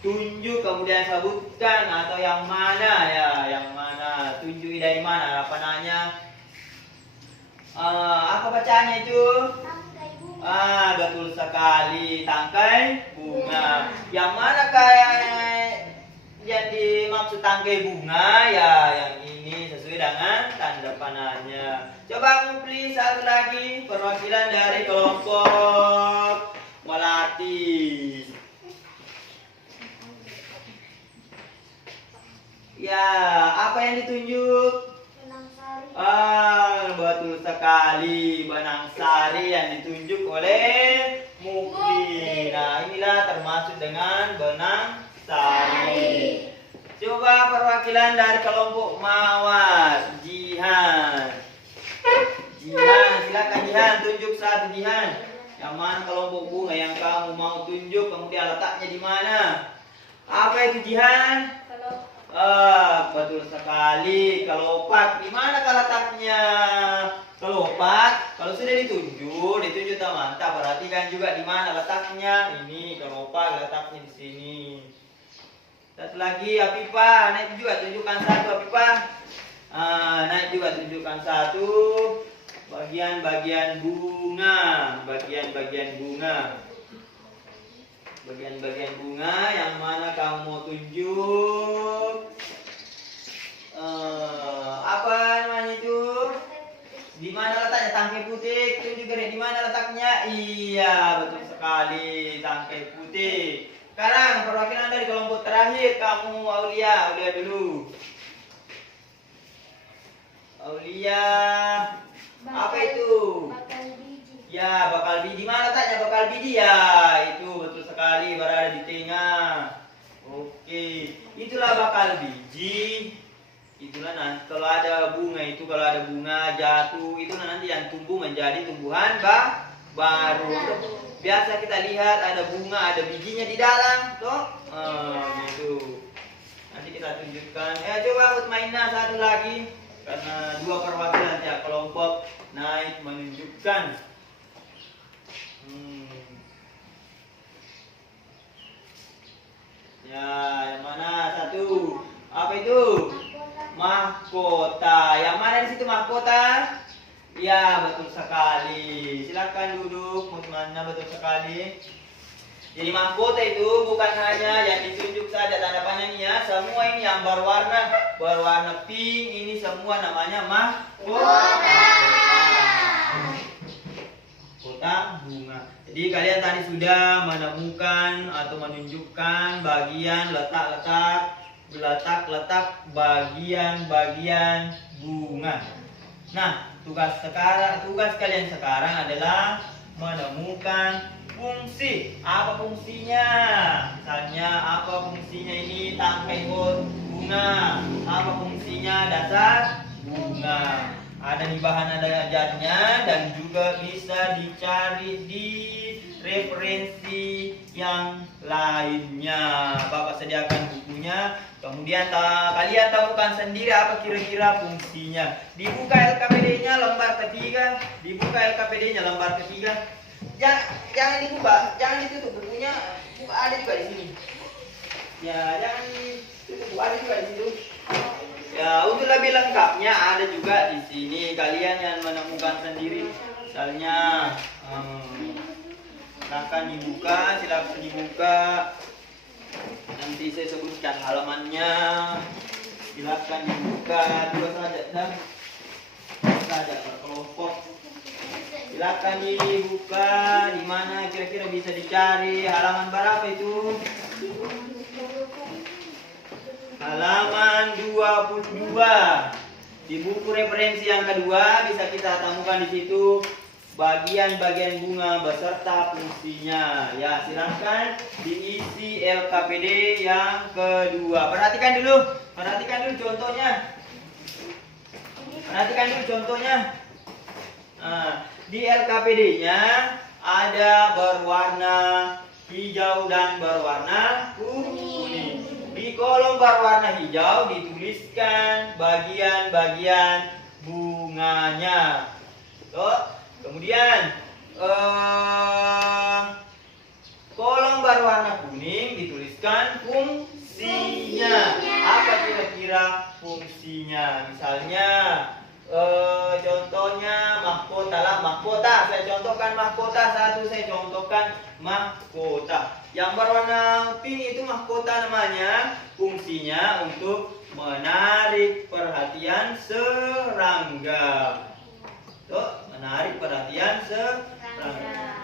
tunjuk kemudian sebutkan atau yang mana ya, yang mana, tunjuk dari mana, apa nanya? Apa bacaannya itu? Tangkai bunga. Betul sekali, tangkai bunga. Yang mana kayak yang dimaksud tangkai bunga ya, yang ini sesuai dengan tanda panahnya. Coba Mupli satu lagi, perwakilan dari kelompok Melati. Ya, apa yang ditunjuk? Benang sari. Betul sekali, benang sari yang ditunjuk oleh Mukli. Nah, inilah termasuk dengan benang sari. Coba perwakilan dari kelompok Mawar, Jihan. Silakan Jihan, tunjuk satu Jihan. Yang mana kelompok bunga yang kamu mau tunjuk, kemudian letaknya di mana? Apa itu Jihan? Betul sekali, kelopak. Di mana letaknya? Kelopak, kalau sudah ditunjuk mantap. Perhatikan juga di mana letaknya. Ini kelopak letaknya di sini. Satu lagi Afifah, naik juga tunjukkan satu Afifah. Naik juga tunjukkan satu. Bagian-bagian bunga, bagian-bagian bunga. Bagian-bagian bunga yang mana kamu mau tunjuk? Apa namanya itu? Di mana letaknya tangkai putih? Tunjuk Rek, di mana letaknya? Iya, betul sekali, tangkai putih. Sekarang perwakilan dari kelompok terakhir, kamu Aulia dulu. Aulia, apa itu? Bakal biji. Ya, bakal biji. Mana letaknya bakal biji? Ya, itu betul sekali, berada di tengah. Oke, itulah bakal biji. Itulah nanti kalau ada bunga itu, kalau ada bunga jatuh, itulah nanti yang tumbuh menjadi tumbuhan baru. Biasa kita lihat ada bunga, ada bijinya di dalam, toh? Gitu. Nanti kita tunjukkan. Coba buat mainnya satu lagi, karena dua perwakilan tiap kelompok naik menunjukkan. Ya, yang mana satu? Apa itu? Mahkota. Yang mana di situ mahkota? Ya, betul sekali. Silakan duduk, teman-teman. Betul sekali. Jadi mahkota itu bukan hanya yang ditunjuk saja tanda panjangnya, semua ini yang berwarna pink ini semua namanya mahkota. Mahkota bunga. Jadi kalian tadi sudah menemukan atau menunjukkan bagian letak bagian-bagian bunga. Nah, tugas kalian sekarang adalah menemukan fungsi. Apa fungsinya? Misalnya apa fungsinya ini tangkai bunga? Apa fungsinya dasar bunga? Ada di bahan ajarnya dan juga bisa dicari di referensi yang lainnya. Bapak sediakan bukunya. Kemudian kalian temukan sendiri apa kira-kira fungsinya. Dibuka LKPD-nya lembar ketiga. Jangan dibuka, jangan ditutup bukunya. Ada juga di sini. Ya, jangan ditutup, ada juga di situ. Ya, untuk lebih lengkapnya ada juga di sini. Kalian yang menemukan sendiri. Misalnya, silakan dibuka. Nanti saya sebutkan halamannya. Silakan dibuka. Dua saja per kelompok. Silakan dibuka. Di mana kira-kira bisa dicari? Halaman berapa itu? Halaman 22. Di buku referensi yang kedua bisa kita temukan di situ bagian-bagian bunga beserta fungsinya. Ya, silahkan diisi LKPD yang kedua. Perhatikan dulu contohnya. Di LKPD-nya ada berwarna hijau dan berwarna kuning. Di kolom berwarna hijau dituliskan bagian-bagian bunganya. Kemudian kolom berwarna kuning dituliskan fungsinya. Apa kira-kira fungsinya? Misalnya contohnya mahkota. Saya contohkan mahkota. Yang berwarna pink itu mahkota namanya. Fungsinya untuk menarik perhatian serangga.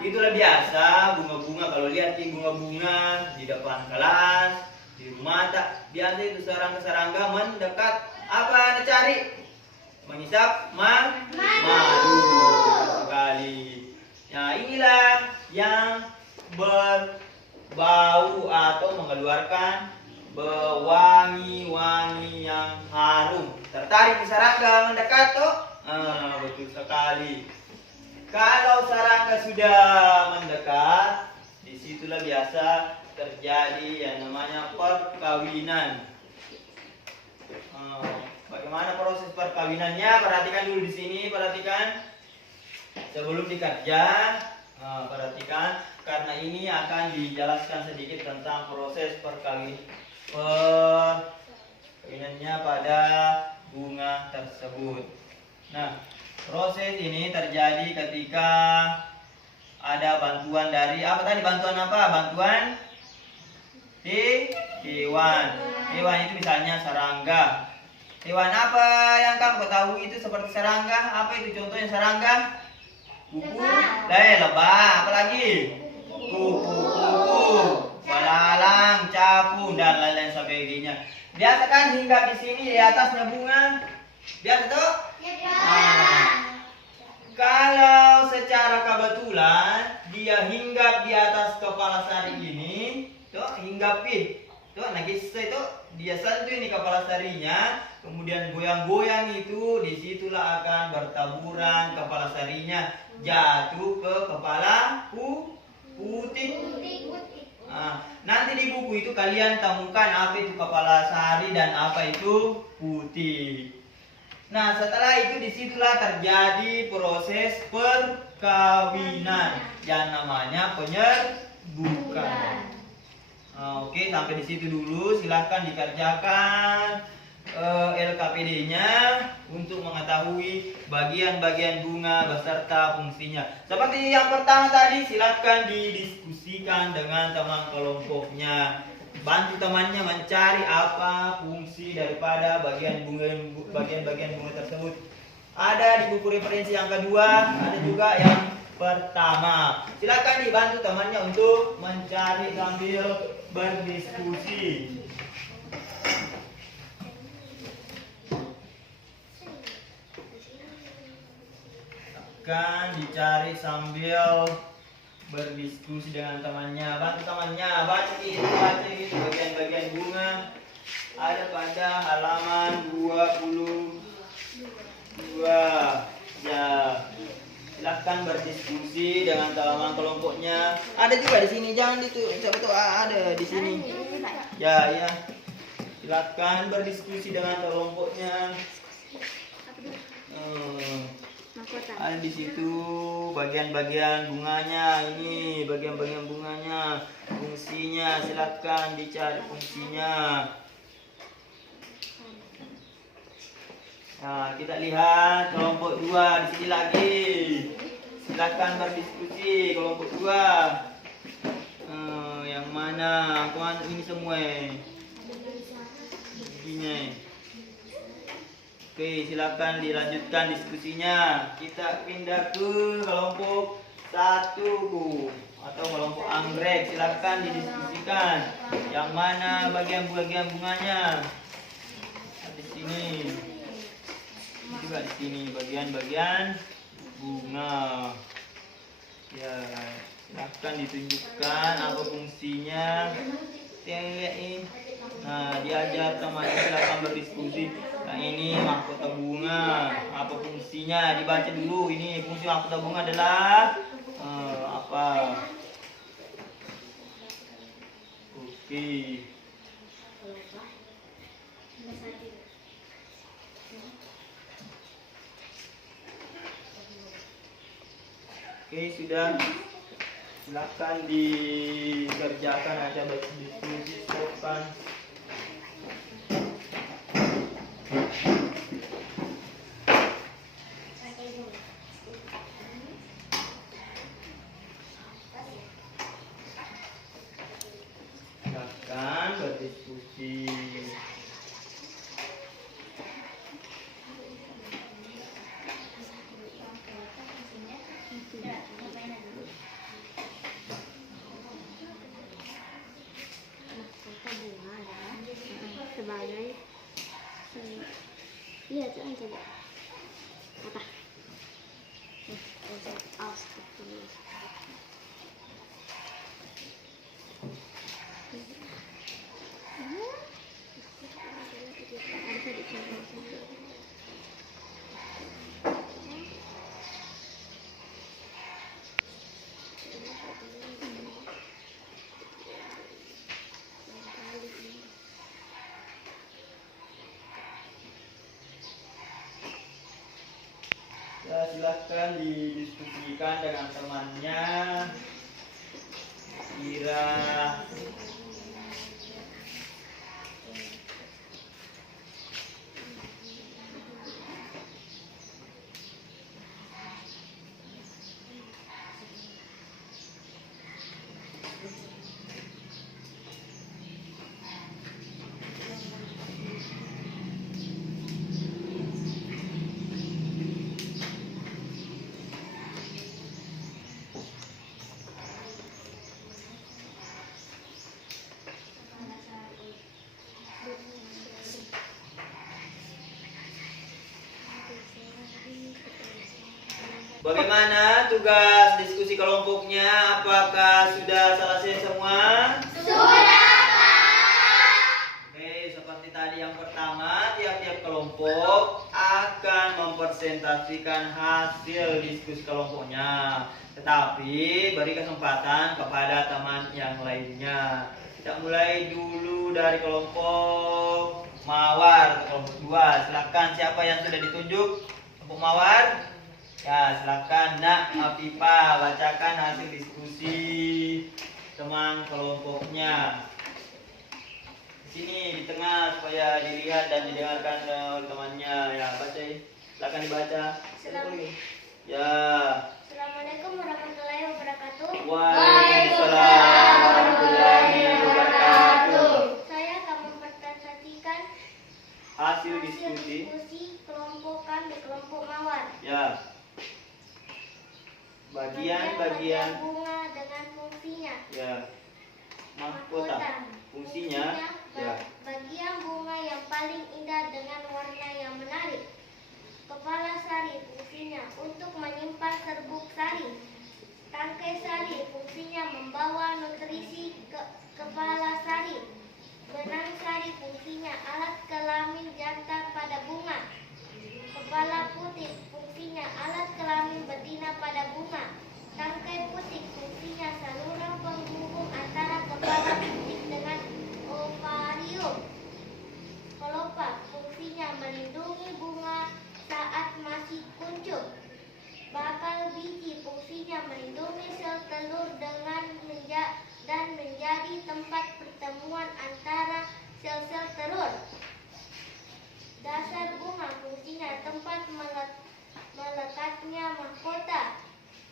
Itulah biasa bunga-bunga. Kalau lihat bunga-bunga di depan kelas, di rumah biasa itu serangga mendekat. Apa dicari? Menghisap madu sekali. Nah, inilah yang berbau atau mengeluarkan wangi-wangi yang harum. Tertarik di serangga mendekat tuh? Betul sekali. Kalau serangga sudah mendekat, disitulah biasa terjadi yang namanya perkawinan. Bagaimana proses perkawinannya? Perhatikan dulu di sini, sebelum dikerja. Perhatikan, karena ini akan dijelaskan sedikit tentang proses perkawinannya pada bunga tersebut. Nah, proses ini terjadi ketika ada bantuan dari apa tadi? Bantuan apa? Bantuan hewan. Hewan itu misalnya serangga. Hewan apa yang kamu ketahui itu seperti serangga? Apa itu contohnya serangga? Kuku, lebah, apalagi? Kupu-kupu, belalang, capung, dan lain-lain sebagainya. Biasa kan hinggap di sini di atasnya bunga. Biasa tuh? Nah, kalau secara kebetulan dia hinggap di atas kepala sari ini, tuh hinggapin. Tuh, nah kisah itu dia sentuh ini kepala sarinya, kemudian goyang-goyang itu, disitulah akan bertaburan kepala sarinya jatuh ke kepala putih. Nah, nanti di buku itu kalian temukan apa itu kepala sari dan apa itu putih. Nah, setelah itu disitulah terjadi proses perkawinan yang namanya penyerbukan. Oke, sampai di situ dulu. Silahkan dikerjakan LKPD-nya untuk mengetahui bagian-bagian bunga beserta fungsinya. Seperti yang pertama tadi, silahkan didiskusikan dengan teman kelompoknya. Bantu temannya mencari apa fungsi daripada bagian-bagian bunga tersebut. Ada di buku referensi yang kedua, ada juga yang pertama. Silakan dibantu temannya untuk mencari sambil berdiskusi. Akan dicari sambil berdiskusi dengan temannya. Bantu temannya baca gitu bagian-bagian bunga. Ada pada halaman 22. Ya. Silahkan berdiskusi dengan teman kelompoknya. Ada juga di sini, jangan itu, siapa tahu ada di sini. Ya. Silahkan berdiskusi dengan kelompoknya. Ada di situ bagian-bagian bunganya, ini bagian-bagian bunganya, fungsinya. Silahkan dicari fungsinya. Nah, kita lihat kelompok 2 di sini lagi. Silakan berdiskusi kelompok 2. Yang mana? Kawan ini semua. Begini. Oke, silakan dilanjutkan diskusinya. Kita pindah ke kelompok 1 atau kelompok anggrek. Silakan didiskusikan. Yang mana bagian-bagian bunganya? Di sini. Juga di sini bagian-bagian bunga. Ya, silahkan ditunjukkan apa fungsinya. Lihat ini. Nah, diajar temannya, silahkan berdiskusi. Nah, ini mahkota bunga. Apa fungsinya? Dibaca dulu. Ini fungsi mahkota bunga adalah apa? Oke. Oke, sudah. Silakan dikerjakan aja berdiskusi sopan. Silakan berdiskusi. Sebagai lihat aja coba apa Ya, silakan didiskusikan dengan temannya. Kira Bagaimana tugas diskusi kelompoknya? Apakah sudah selesai semua? Oke, seperti tadi yang pertama, tiap-tiap kelompok akan mempresentasikan hasil diskusi kelompoknya. Tetapi beri kesempatan kepada teman yang lainnya. Kita mulai dulu dari kelompok Mawar, kelompok 2. Silakan, siapa yang sudah ditunjuk? Kelompok Mawar? Ya, silakan Nak Afifa bacakan hasil diskusi teman kelompoknya. Sini di tengah supaya dilihat dan didengarkan oleh temannya. Ya, baca. Silakan dibaca. Ya. Assalamualaikum warahmatullahi wabarakatuh. Waalaikumsalam warahmatullahi wabarakatuh. Saya akan mempresentasikan Hasil hasil diskusi. diskusi kelompok kami, kelompok Mawar. Ya. Bagian-bagian. bunga dengan fungsinya. Ya. Mahkota. Fungsinya. Ya. Bagian bunga yang paling indah dengan warna yang menarik. Kepala sari fungsinya untuk menyimpan serbuk sari. Tangkai sari fungsinya membawa nutrisi ke kepala sari. Benang sari fungsinya alat kelamin jantan pada bunga. Kepala putih fungsinya alat kelamin betina pada bunga. Tangkai putih fungsinya saluran penghubung antara kepala putih dengan ovarium. Kelopak fungsinya melindungi bunga saat masih kuncup. Bakal biji fungsinya melindungi sel telur dan menjadi tempat pertemuan antara sel-sel telur. Dasar bunga fungsinya tempat meletaknya mahkota.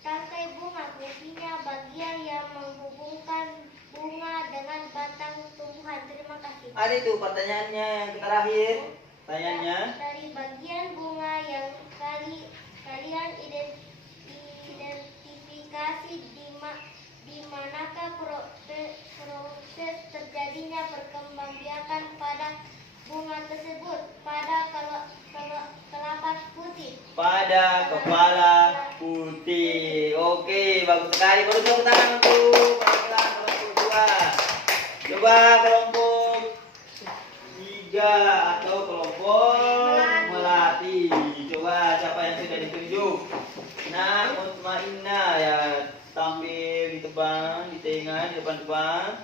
Tangkai bunga fungsinya bagian yang menghubungkan bunga dengan batang tumbuhan. Terima kasih. Ada itu pertanyaannya yang terakhir. Pertanyaannya. Dari bagian bunga yang kalian identifikasi di manakah proses terjadinya perkembangbiakan pada bunga tersebut? Pada kelapak putih. Pada kepala putih. Oke, bagus sekali. Baru tepuk tangan untuk perwakilan kelompok 2. Coba kelompok 3 atau kelompok Melati. Coba siapa yang sudah ditunjuk? Nah, Mutmainnah ya, tampil di depan, di tengah, di depan.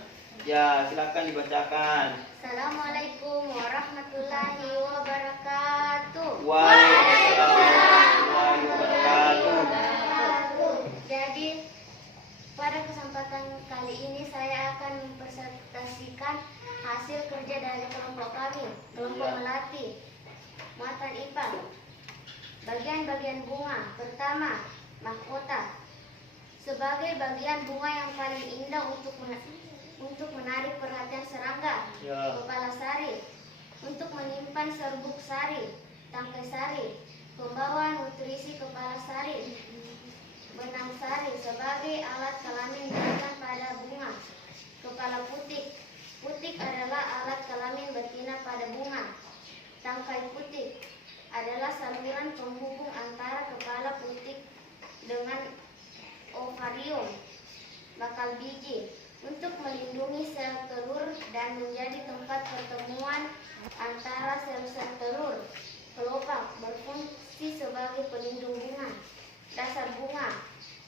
Ya, silakan dibacakan. Assalamualaikum warahmatullahi wabarakatuh. Waalaikumsalam warahmatullahi wabarakatuh. Jadi pada kesempatan kali ini saya akan mempresentasikan hasil kerja dari kelompok kami, kelompok Iya. Melati, muatan IPA. Bagian-bagian bunga. Pertama, mahkota. Sebagai bagian bunga yang paling indah untuk menarik perhatian serangga. Ya. Kepala sari untuk menyimpan serbuk sari. Tangkai sari pembawa nutrisi kepala sari. Benang sari sebagai alat kelamin jantan pada bunga. Kepala putik. Putik adalah alat kelamin betina pada bunga. Tangkai putik adalah saluran penghubung antara kepala putik dengan ovarium. Bakal biji untuk melindungi sel telur dan menjadi tempat pertemuan antara sel-sel telur. Kelopak berfungsi sebagai pelindung bunga. Dasar bunga.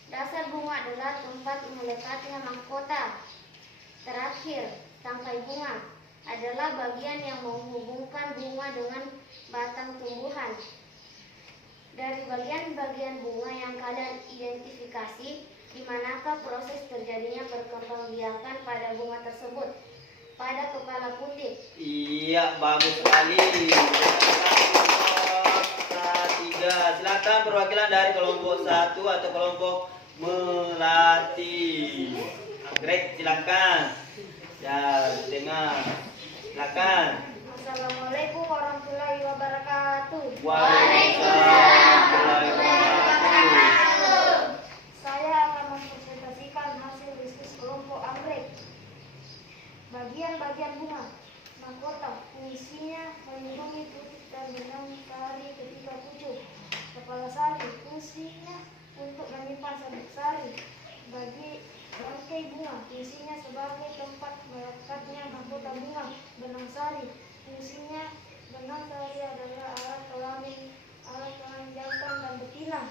Dasar bunga adalah tempat meletaknya mahkota. Terakhir, tangkai bunga adalah bagian yang menghubungkan bunga dengan batang tumbuhan. Dari bagian-bagian bunga yang kalian identifikasi, di manakah proses terjadinya perkembangbiakan pada bunga tersebut? Pada kepala putih. Iya, bagus sekali. Kelompok 3. Silakan perwakilan dari kelompok 1 atau kelompok Melati. Anggrek, silakan. Ya, dengar. Silakan. Assalamualaikum warahmatullahi wabarakatuh. Waalaikumsalam warahmatullahi wabarakatuh. Saya akan mempresentasikan hasil diskusi kelompok anggrek. Bagian-bagian bunga. Mahkota fungsinya melindungi putik dan benang sari ketika pucuk. Kepala sari fungsinya untuk menyimpan sabuk sari. Bagi bangkai bunga, fungsinya sebagai tempat melekatnya mahkota bunga. Benang sari, fungsinya benang sari adalah alat kelamin jantan dan betina.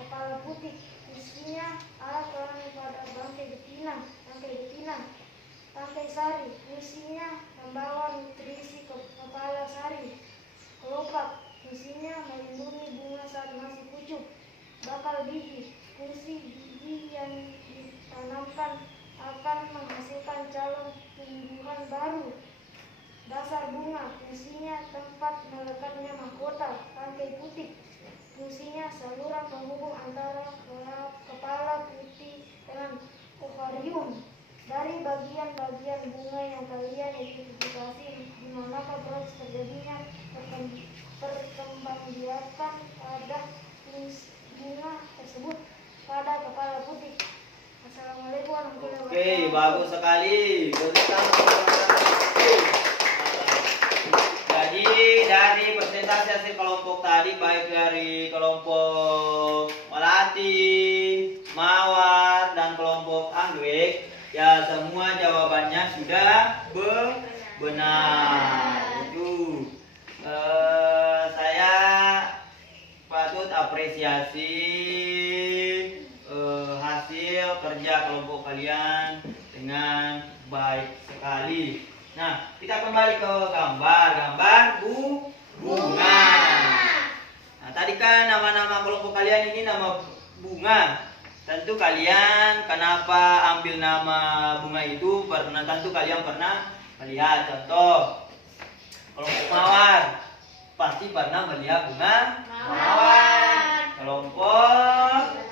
Kepala putih, fungsinya alat kelamin pada bangkai betina. Tangkai sari, fungsinya membawa nutrisi ke kepala sari. Kelopak, fungsinya melindungi bunga saat masih pucuk. Bakal biji, fungsi biji yang ditanamkan akan menghasilkan calon tumbuhan baru. Dasar bunga, fungsinya tempat melekatnya mahkota. Tangkai putih, fungsinya saluran penghubung antara kepala putih dengan ovarium. Dari bagian-bagian bunga yang kalian identifikasi, di manakah proses terjadinya perkembangbiakan pada bunga tersebut? Pada kepala putih. Assalamualaikum warahmatullahi wabarakatuh. Oke, bagus sekali. Jadi dari presentasi hasil kelompok tadi, baik dari kelompok Melati, Mawar, dan kelompok Anggrek, ya semua jawabannya sudah benar. Itu saya patut apresiasi hasil kerja kelompok kalian dengan baik sekali. Nah, kita kembali ke gambar bunga. Nah, tadi kan nama-nama kelompok kalian ini nama bunga. Tentu kalian kenapa ambil nama bunga itu? Tentu kalian pernah melihat. Contoh, kelompok mawar pasti pernah melihat bunga mawar. Kelompok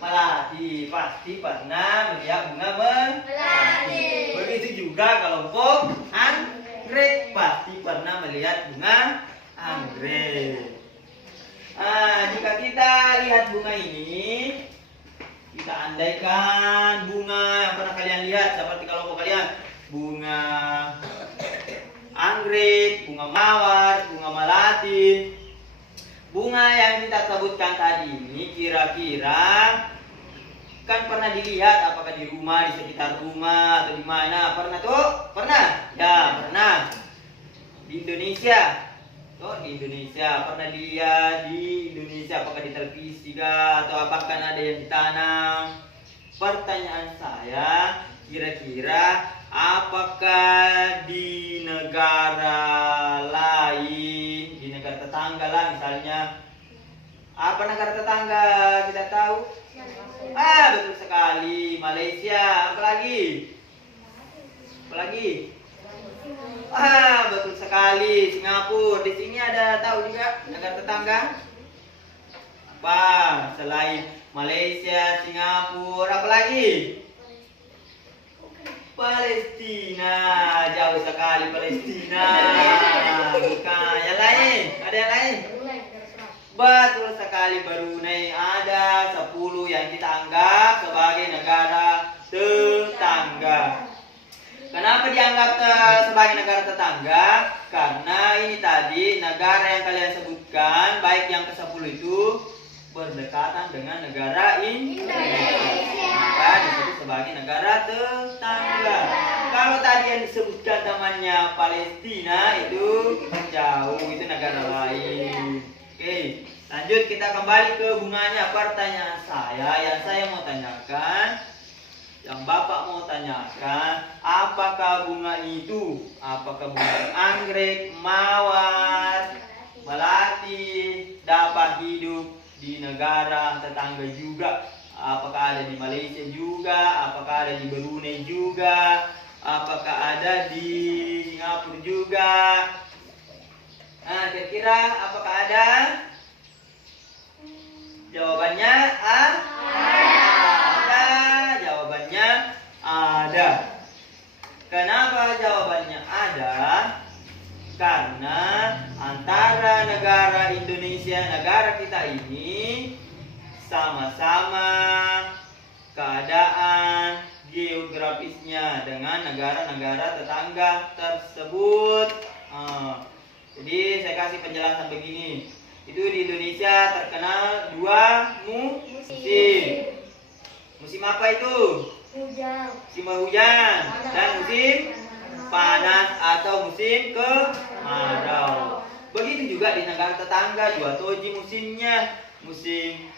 melati pasti pernah melihat bunga melati. Begitu juga kelompok anggrek pasti pernah melihat bunga anggrek. Nah, jika kita lihat bunga ini, kita andaikan bunga yang pernah kalian lihat seperti kelompok kalian, bunga anggrek, bunga mawar, bunga melati. Bunga yang kita sebutkan tadi ini kira-kira kan pernah dilihat apakah di rumah, di sekitar rumah, atau di mana? Pernah tuh? Pernah? Ya, pernah. Di Indonesia. Tuh, di Indonesia. Pernah dilihat di Indonesia apakah di televisi kah? Atau apakah ada yang ditanam? Pertanyaan saya, kira-kira apakah di negara lain, di negara tetangga lah misalnya, apa negara tetangga kita tahu? Betul sekali, Malaysia. Apalagi? Betul sekali, Singapura. Di sini ada tahu juga negara tetangga? Apa? Selain Malaysia, Singapura, apalagi? Palestina. Jauh sekali Palestina. Bukan. Yang lain? Ada yang lain? Betul sekali, Brunei. Ada 10 yang kita anggap sebagai negara tetangga. Kenapa dianggap sebagai negara tetangga? Karena ini tadi negara yang kalian sebutkan, baik yang ke-10 itu berdekatan dengan negara Indonesia. Maka disebut sebagai negara tetangga. Kalau tadi yang disebutkan namanya Palestina itu jauh, itu negara lain. Oke, lanjut kita kembali ke bunganya. Pertanyaan yang saya mau tanyakan, yang Bapak mau tanyakan, apakah bunga itu, apakah bunga anggrek, mawar, melati dapat hidup di negara tetangga juga? Apakah ada di Malaysia juga? Apakah ada di Brunei juga? Apakah ada di Singapura juga? Nah, kira-kira apakah ada? Jawabannya ada. Jawabannya ada. Kenapa jawabannya ada? Karena antara negara Indonesia, negara kita ini sama-sama keadaan geografisnya dengan negara-negara tetangga tersebut. Jadi saya kasih penjelasan begini. Itu di Indonesia terkenal dua musim. Musim apa itu? Hujan. Musim hujan dan musim panas atau musim kemarau. Begitu juga di negara tetangga dua toji musimnya, musim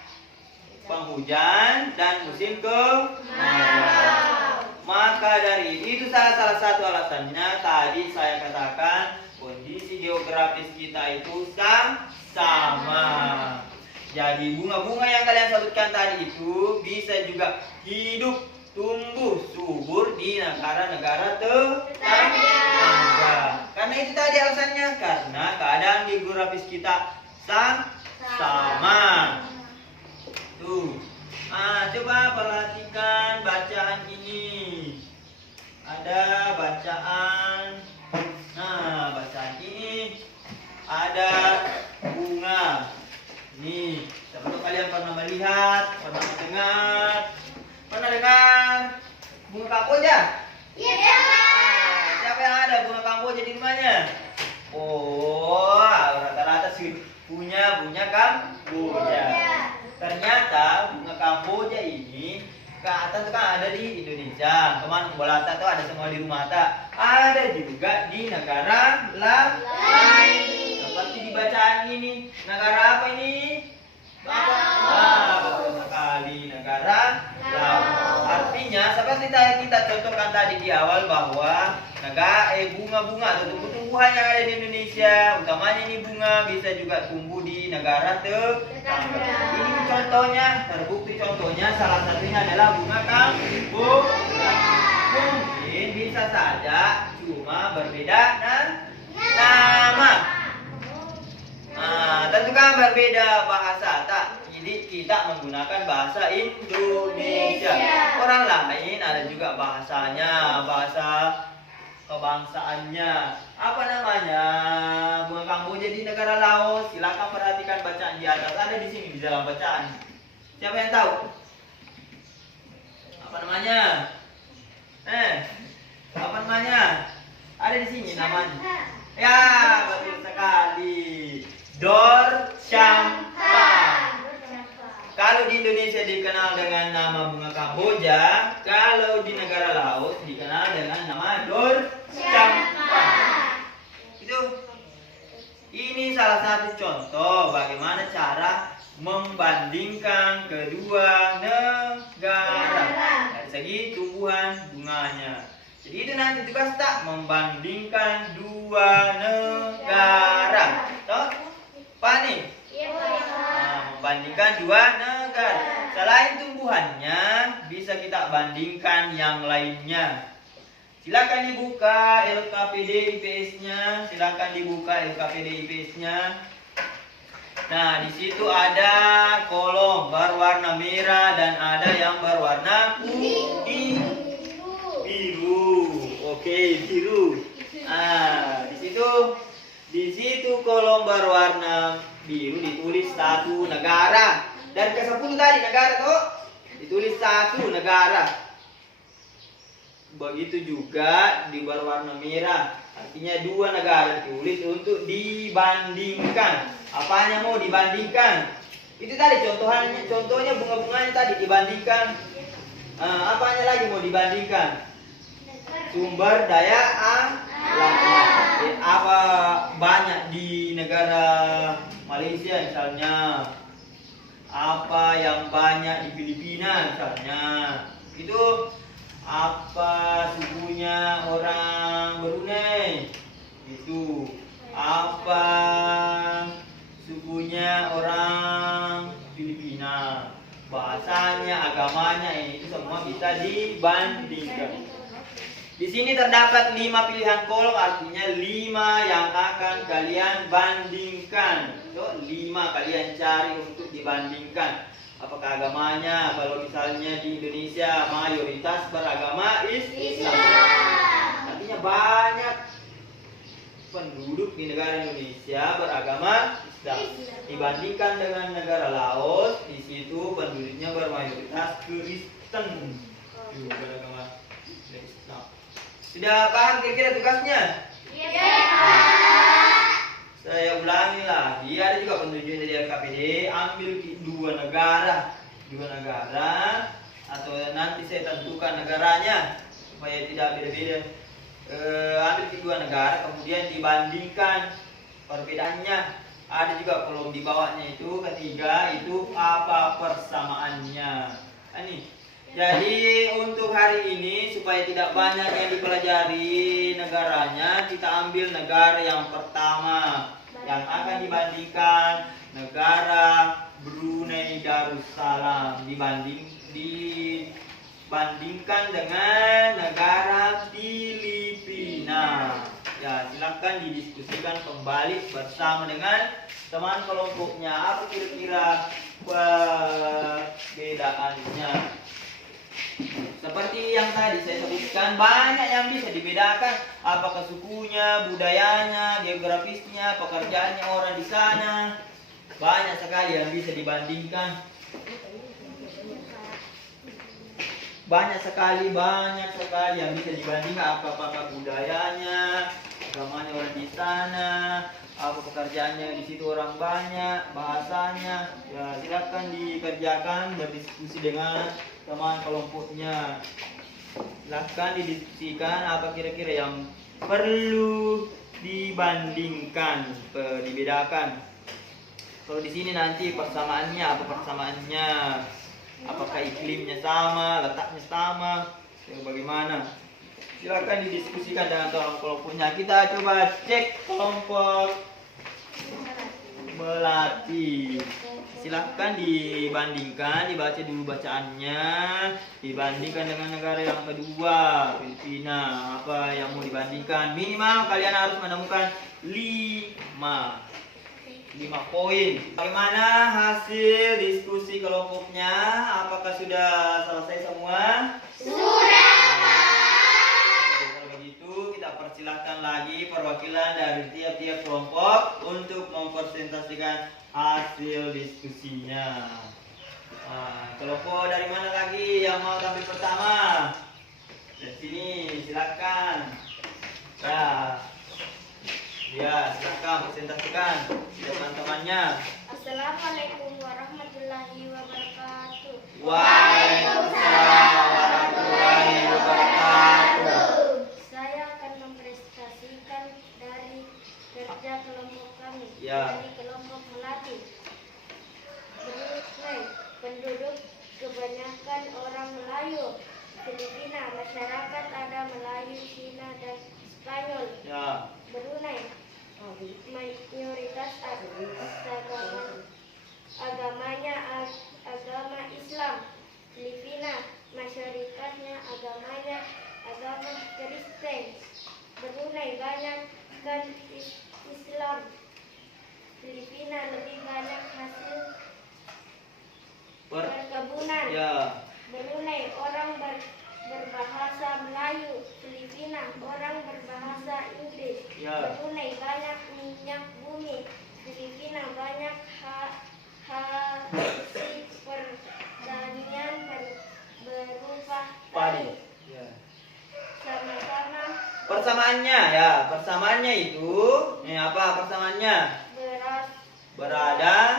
penghujan dan musim kemarau. Maka dari itu salah satu alasannya tadi saya katakan kondisi geografis kita itu sama. Jadi bunga-bunga yang kalian sebutkan tadi itu bisa juga hidup tumbuh subur di negara-negara tetangga. Karena itu tadi alasannya, karena keadaan geografis kita sama. Tuh. Coba perhatikan bacaan ini. Ada bacaan. Nah, bacaan ini ada bunga. Nih, siapa kalian pernah melihat, pernah dengar bunga kamboja? Iya. Siapa yang ada bunga kamboja di rumahnya? Oh, rata-rata sih punya bunga kamboja. Ternyata bunga kamboja ini ke atas kan ada di Indonesia, teman bolata tuh ada semua di rumah tak. Ada juga di negara lain. Seperti di bacaan ini, negara apa ini? Betul sekali, negara laut. Artinya seperti kita contohkan tadi di awal bahwa bunga-bunga atau tumbuh-tumbuhan yang ada di Indonesia, utamanya ini bunga, bisa juga tumbuh di negara tetangga. Ini contohnya, terbukti contohnya salah satunya adalah bunga kamboja. Mungkin bisa saja cuma berbeda nama. Tentu kan berbeda bahasa tak. Jadi kita menggunakan bahasa Indonesia. Orang lain ada juga bahasanya, bahasa kebangsaannya. Apa namanya? Bunga kamboja di negara Laos. Silakan perhatikan bacaan di atas. Ada di sini di dalam bacaan. Siapa yang tahu? Apa namanya? Apa namanya? Ada di sini namanya. Ya, betul sekali. Dor Champa. Kalau di Indonesia dikenal dengan nama bunga kamboja, kalau di negara Laos dikenal dengan nama Dor Champa. Ini salah satu contoh bagaimana cara membandingkan kedua negara dari segi tumbuhan bunganya. Jadi itu nanti tugas tak membandingkan dua negara. Toh? Apa nih? Membandingkan dua negara. Selain tumbuhannya, bisa kita bandingkan yang lainnya. Silakan dibuka LKPD IPS-nya. Nah, di situ ada kolom berwarna merah dan ada yang berwarna biru. Oke, biru. Di situ kolom berwarna biru ditulis satu negara. Dan ke 10 tadi negara tuh ditulis satu negara. Begitu juga di berwarna merah, artinya dua negara ditulis untuk dibandingkan. Apanya mau dibandingkan? Itu tadi contohnya bunga-bunganya tadi dibandingkan. Apanya lagi mau dibandingkan? Sumber daya alam. Apa banyak di negara Malaysia misalnya, apa yang banyak di Filipina misalnya, itu apa sukunya orang Brunei, itu apa sukunya orang Filipina, bahasanya, agamanya, ini semua bisa dibandingkan. Di sini terdapat 5 pilihan kolom, artinya 5 yang akan kalian bandingkan. 5 kalian cari untuk dibandingkan. Apakah agamanya? Kalau misalnya di Indonesia mayoritas beragama Islam. Artinya banyak penduduk di negara Indonesia beragama Islam. Dibandingkan dengan negara Laos, di situ penduduknya bermayoritas Kristen. Beragama Islam. Sudah paham kira-kira tugasnya? Iya. Saya ulangi lagi, ada juga penunjukan dari LKPD, ambil dua negara, atau nanti saya tentukan negaranya supaya tidak beda-beda. Ambil kedua negara, kemudian dibandingkan perbedaannya. Ada juga kolom di bawahnya itu ketiga itu apa persamaannya. Ini. Jadi untuk hari ini supaya tidak banyak yang dipelajari negaranya, kita ambil negara yang pertama yang akan dibandingkan negara Brunei Darussalam dibandingkan dengan negara Filipina. Ya, silakan didiskusikan kembali bersama dengan teman kelompoknya. Apa kira-kira perbedaannya? Seperti yang tadi saya sebutkan, banyak yang bisa dibedakan. Apakah sukunya, budayanya, geografisnya, pekerjaannya orang di sana. Banyak sekali yang bisa dibandingkan. Banyak sekali yang bisa dibandingkan. Apakah budayanya, agamanya orang di sana, apa pekerjaannya di situ orang banyak, bahasanya. Ya, silakan dikerjakan, berdiskusi dengan teman kelompoknya. Silakan didiskusikan apa kira-kira yang perlu dibandingkan, dibedakan. Kalau di sini nanti persamaannya, apa persamaannya? Apakah iklimnya sama, letaknya sama, bagaimana? Silakan didiskusikan dengan teman kelompoknya. Kita coba cek kelompok Melati. Silakan dibandingkan, dibaca dulu bacaannya, dibandingkan dengan negara yang kedua, Filipina. Apa yang mau dibandingkan? Minimal kalian harus menemukan 5 poin. Bagaimana hasil diskusi kelompoknya? Apakah sudah selesai semua? Kalau begitu kita persilahkan lagi perwakilan dari tiap-tiap kelompok untuk mempresentasikan hasil diskusinya. Kelompok dari mana lagi yang mau tampil pertama? Dari sini, silakan. Ya, silakan presentasikan teman-temannya. Assalamualaikum warahmatullahi wabarakatuh. Waalaikumsalam warahmatullahi wabarakatuh. Saya akan mempresentasikan dari kerja kelompok kami, Ya. dari kelompok Melati. Brunei, penduduk kebanyakan orang Melayu. Filipina, masyarakat ada Melayu, Cina, dan Spanyol. Ya. Brunei, mayoritas agamanya agama Islam. Filipina, masyarakatnya agamanya agama Kristen. Brunei banyak kan Islam. Filipina lebih banyak hasil perkebunan. Ya. Brunei orang berbahasa Melayu. Filipina orang berbahasa Inggris. Ya. Brunei banyak minyak bumi. Filipina banyak hasil pertanian berupa Padi. Ya. Sama-sama Persamaannya ya, persamaannya itu apa persamaannya? Berada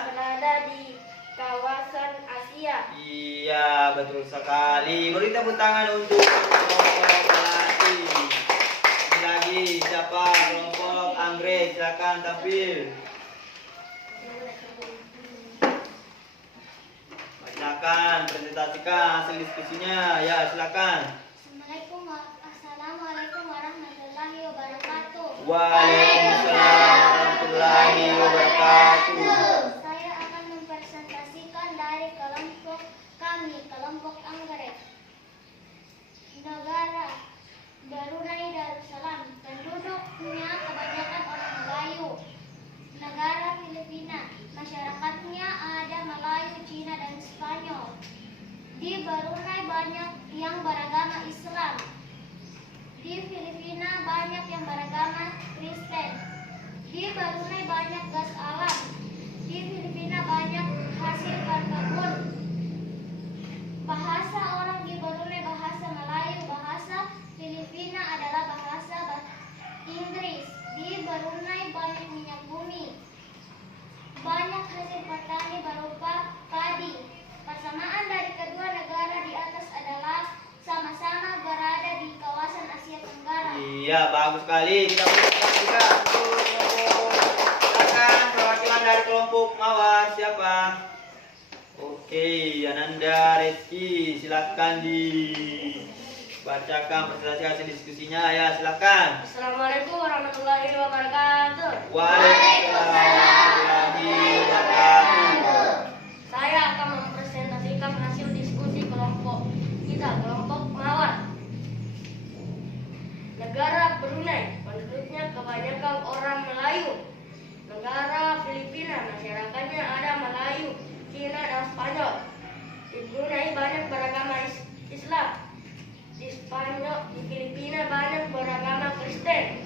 di kawasan Asia. Iya, betul sekali. Beri tepuk tangan untuk kelompok Melati. Ini lagi siapa kelompok Anggrek, silakan tampil. Silakan presentasikan hasil diskusinya. Ya, silakan. Assalamualaikum warahmatullahi wabarakatuh. Waalaikumsalam warahmatullahi wabarakatuh. Saya akan mempresentasikan dari kelompok kami, kelompok Anggrek. Negara Brunei Darussalam, penduduknya kebanyakan orang Melayu. Negara Filipina, masyarakatnya ada Melayu, Cina, dan Spanyol. Di Brunei banyak yang beragama Islam. Di Filipina banyak yang beragama Kristen. Di Brunei banyak gas alam. Di Filipina banyak hasil berkebun. Bahasa orang di Brunei bahasa Melayu, bahasa Filipina adalah bahasa Inggris. Di Brunei banyak minyak bumi. Iya, bagus sekali. Kita berikan juga untuk kelompok. Silakan perwakilan dari kelompok Mawar siapa? Oke, Ananda, Reski, silakan dibacakan presentasi hasil diskusinya ya, silakan. Assalamualaikum warahmatullahi wabarakatuh. Waalaikumsalam warahmatullahi wabarakatuh. Saya akan mempresentasikan hasil diskusi kelompok kita, kelompok Mawar. Negara Brunei, penduduknya kebanyakan orang Melayu. Negara Filipina, masyarakatnya ada Melayu, Cina, dan Spanyol. Di Brunei banyak beragama Islam. Di Filipina banyak beragama Kristen.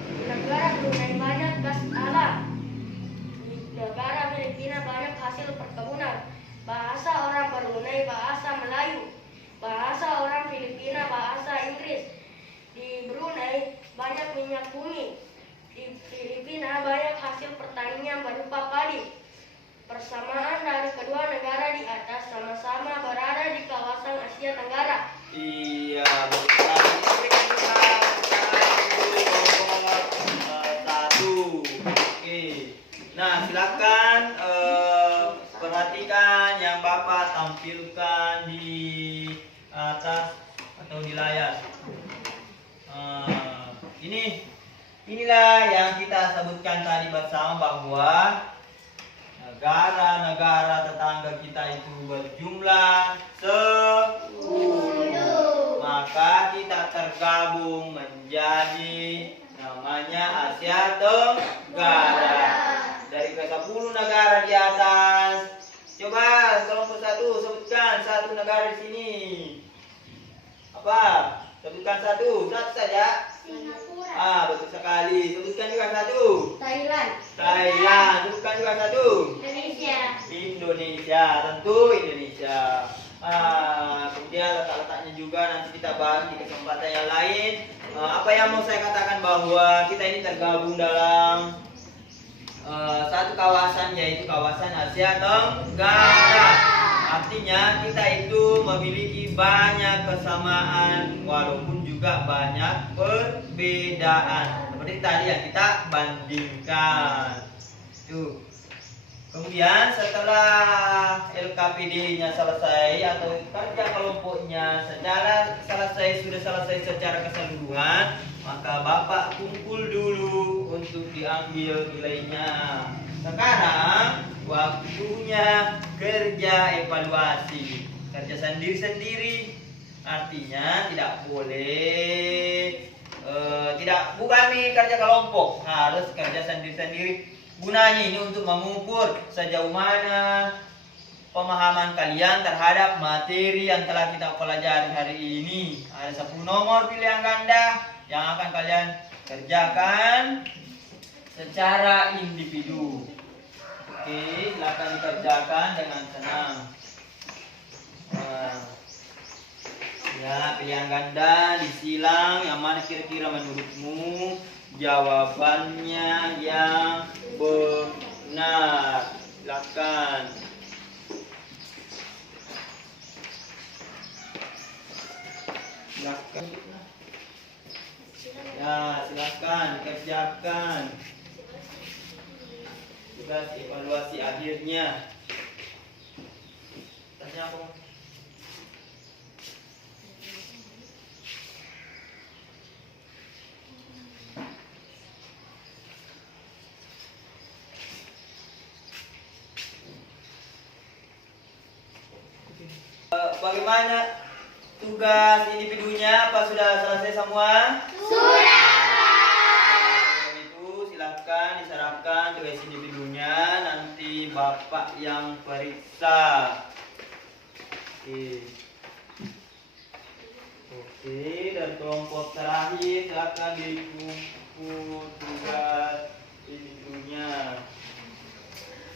Di negara Brunei banyak gas alam. Di negara Filipina banyak hasil perkebunan. Bahasa orang Brunei bahasa Melayu. Bahasa orang Filipina bahasa Inggris. Di Brunei banyak minyak bumi. Di Filipina banyak hasil pertanian berupa padi. Persamaan dari kedua negara di atas sama-sama berada di kawasan Asia Tenggara. Iya, bagus sekali. Kita berikan juga sekarang kelompok satu. Oke. Nah, silakan perhatikan yang Bapak tampilkan di atas atau di layar. Inilah yang kita sebutkan tadi bersama bahwa negara-negara tetangga kita itu berjumlah 10. Maka kita tergabung menjadi namanya Asia Tenggara. Dari ke 10 negara di atas. Coba kelompok satu sebutkan satu negara di sini. Apa? Sebutkan satu saja. Singapura. Betul sekali. Sebutkan juga satu. Thailand. Thailand. Sebutkan juga satu. Indonesia. Indonesia, tentu Indonesia. Kemudian letak-letaknya juga nanti kita bahas di kesempatan yang lain. Apa yang mau saya katakan bahwa kita ini tergabung dalam satu kawasan, yaitu kawasan Asia Tenggara. Artinya kita itu memiliki banyak kesamaan walaupun juga banyak perbedaan. Seperti tadi yang kita bandingkan. Tuh. Kemudian setelah LKPD-nya selesai atau kerja kelompoknya sudah selesai secara keseluruhan, maka Bapak kumpul dulu untuk diambil nilainya. Sekarang waktunya kerja evaluasi, kerja sendiri-sendiri. Artinya tidak boleh bukan nih kerja kelompok, harus kerja sendiri-sendiri. Gunanya ini untuk mengukur sejauh mana pemahaman kalian terhadap materi yang telah kita pelajari hari ini. Ada 10 nomor pilihan ganda yang akan kalian kerjakan secara individu. Oke, silakan dikerjakan dengan tenang. Ya, pilihan ganda disilang yang mana kira-kira menurutmu jawabannya yang benar. Silakan. Silakan. Ya, silakan kerjakan. Tugas evaluasi akhirnya. Tanya apa? Bagaimana tugas individunya? Apa sudah selesai semua? Sudah. Kalau itu silahkan diserahkan tugas individunya, nanti Bapak yang periksa. Oke, dan kelompok terakhir silahkan dikumpul tugas individunya.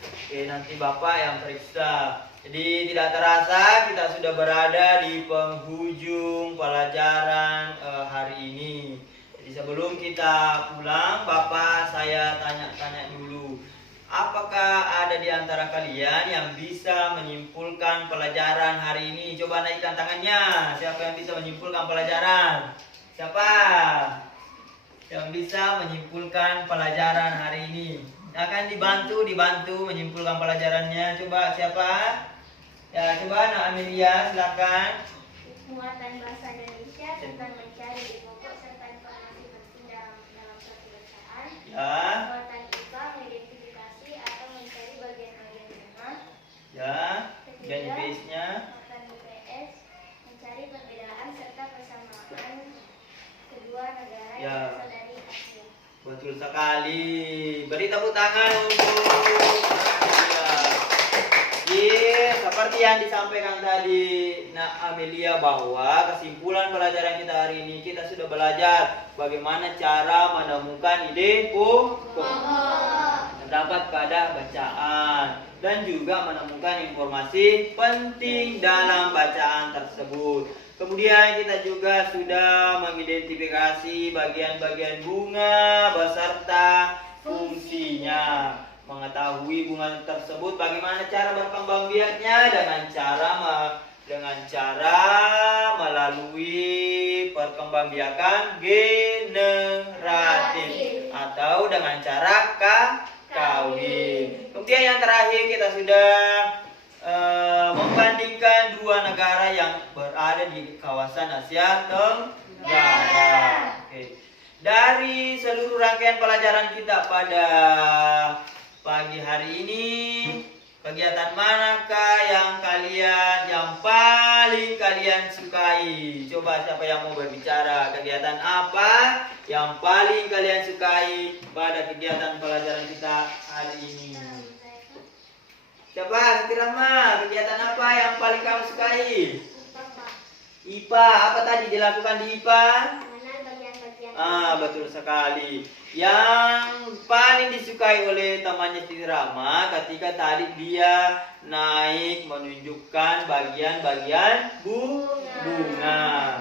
Oke, nanti Bapak yang periksa. Jadi tidak terasa kita sudah berada di penghujung pelajaran hari ini. Jadi sebelum kita pulang, Bapak saya tanya-tanya dulu. Apakah ada di antara kalian yang bisa menyimpulkan pelajaran hari ini? Coba naikkan tangannya. Siapa yang bisa menyimpulkan pelajaran? Siapa? yang bisa menyimpulkan pelajaran hari ini. Akan dibantu menyimpulkan pelajarannya. Coba siapa? Ya, coba Nak Amelia, silakan. Muatan bahasa Indonesia tentang mencari pokok serta informasi penting dalam suatu bacaan. Ya, Muatan IPA mengidentifikasi atau mencari bagian-bagian nama. ya. Dan IPS-nya. Muatan IPS mencari perbedaan serta persamaan kedua negara Ya. yang berasal dari Asia. Betul sekali. Beri tepuk tangan untuk Amelia. Seperti yang disampaikan tadi Nak Amelia, bahwa kesimpulan pelajaran kita hari ini, kita sudah belajar bagaimana cara menemukan ide pokok terdapat pada bacaan dan juga menemukan informasi penting dalam bacaan tersebut. Kemudian kita juga sudah mengidentifikasi bagian-bagian bunga beserta fungsinya. Mengetahui bunga tersebut bagaimana cara berkembang biaknya dengan cara melalui perkembangbiakan generatif atau dengan cara kawin. Kemudian yang terakhir kita sudah membandingkan dua negara yang berada di kawasan Asia Tenggara. Oke. Dari seluruh rangkaian pelajaran kita pada pagi hari ini, kegiatan manakah yang paling kalian sukai? Coba siapa yang mau berbicara? Kegiatan apa yang paling kalian sukai pada kegiatan pelajaran kita hari ini? Coba Siti Rahma, kegiatan apa yang paling kamu sukai? IPA. Apa tadi dilakukan di IPA? Mengenal bagian-bagian. Betul sekali. Yang paling disukai oleh temannya Siti Rahma ketika tadi dia naik menunjukkan bagian-bagian bunga.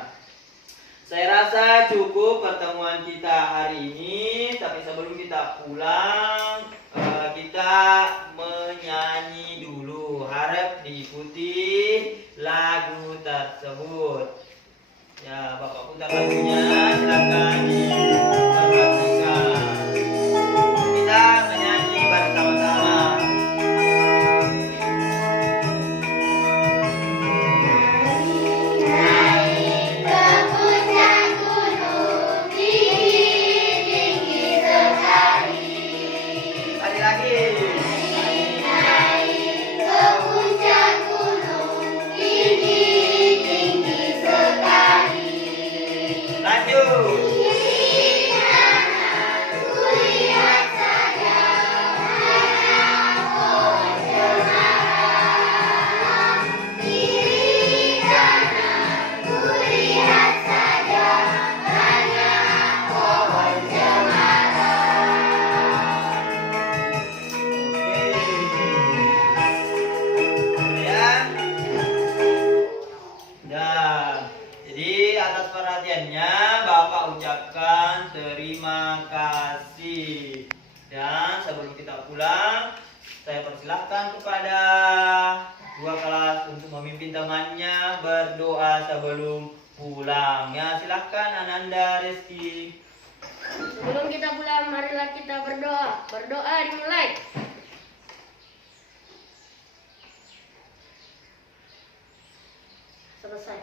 Saya rasa cukup pertemuan kita hari ini. Tapi sebelum kita pulang, kita menyanyi dulu. Harap diikuti lagu tersebut. Ya, Bapak putar lagunya, silakan diperhatikan. Kita menyanyi bersama-sama. Naik ke puncak gunung, tinggi-tinggi sekali. Lagi-lagi. Naik ke puncak gunung, tinggi-tinggi sekali. Lanjut. Kiri kanan, kulihat saja, banyak pohon cemara. Kiri kanan, kulihat saja, banyak pohon cemara. Ya. Nah, jadi atas perhatiannya Bapak ucapkan terima kasih. Dan sebelum kita pulang, saya persilahkan kepada dua kelas untuk memimpin temannya berdoa sebelum pulang. Ya, silahkan Ananda, Reski. Sebelum kita pulang, marilah kita berdoa. Berdoa dimulai. Selesai.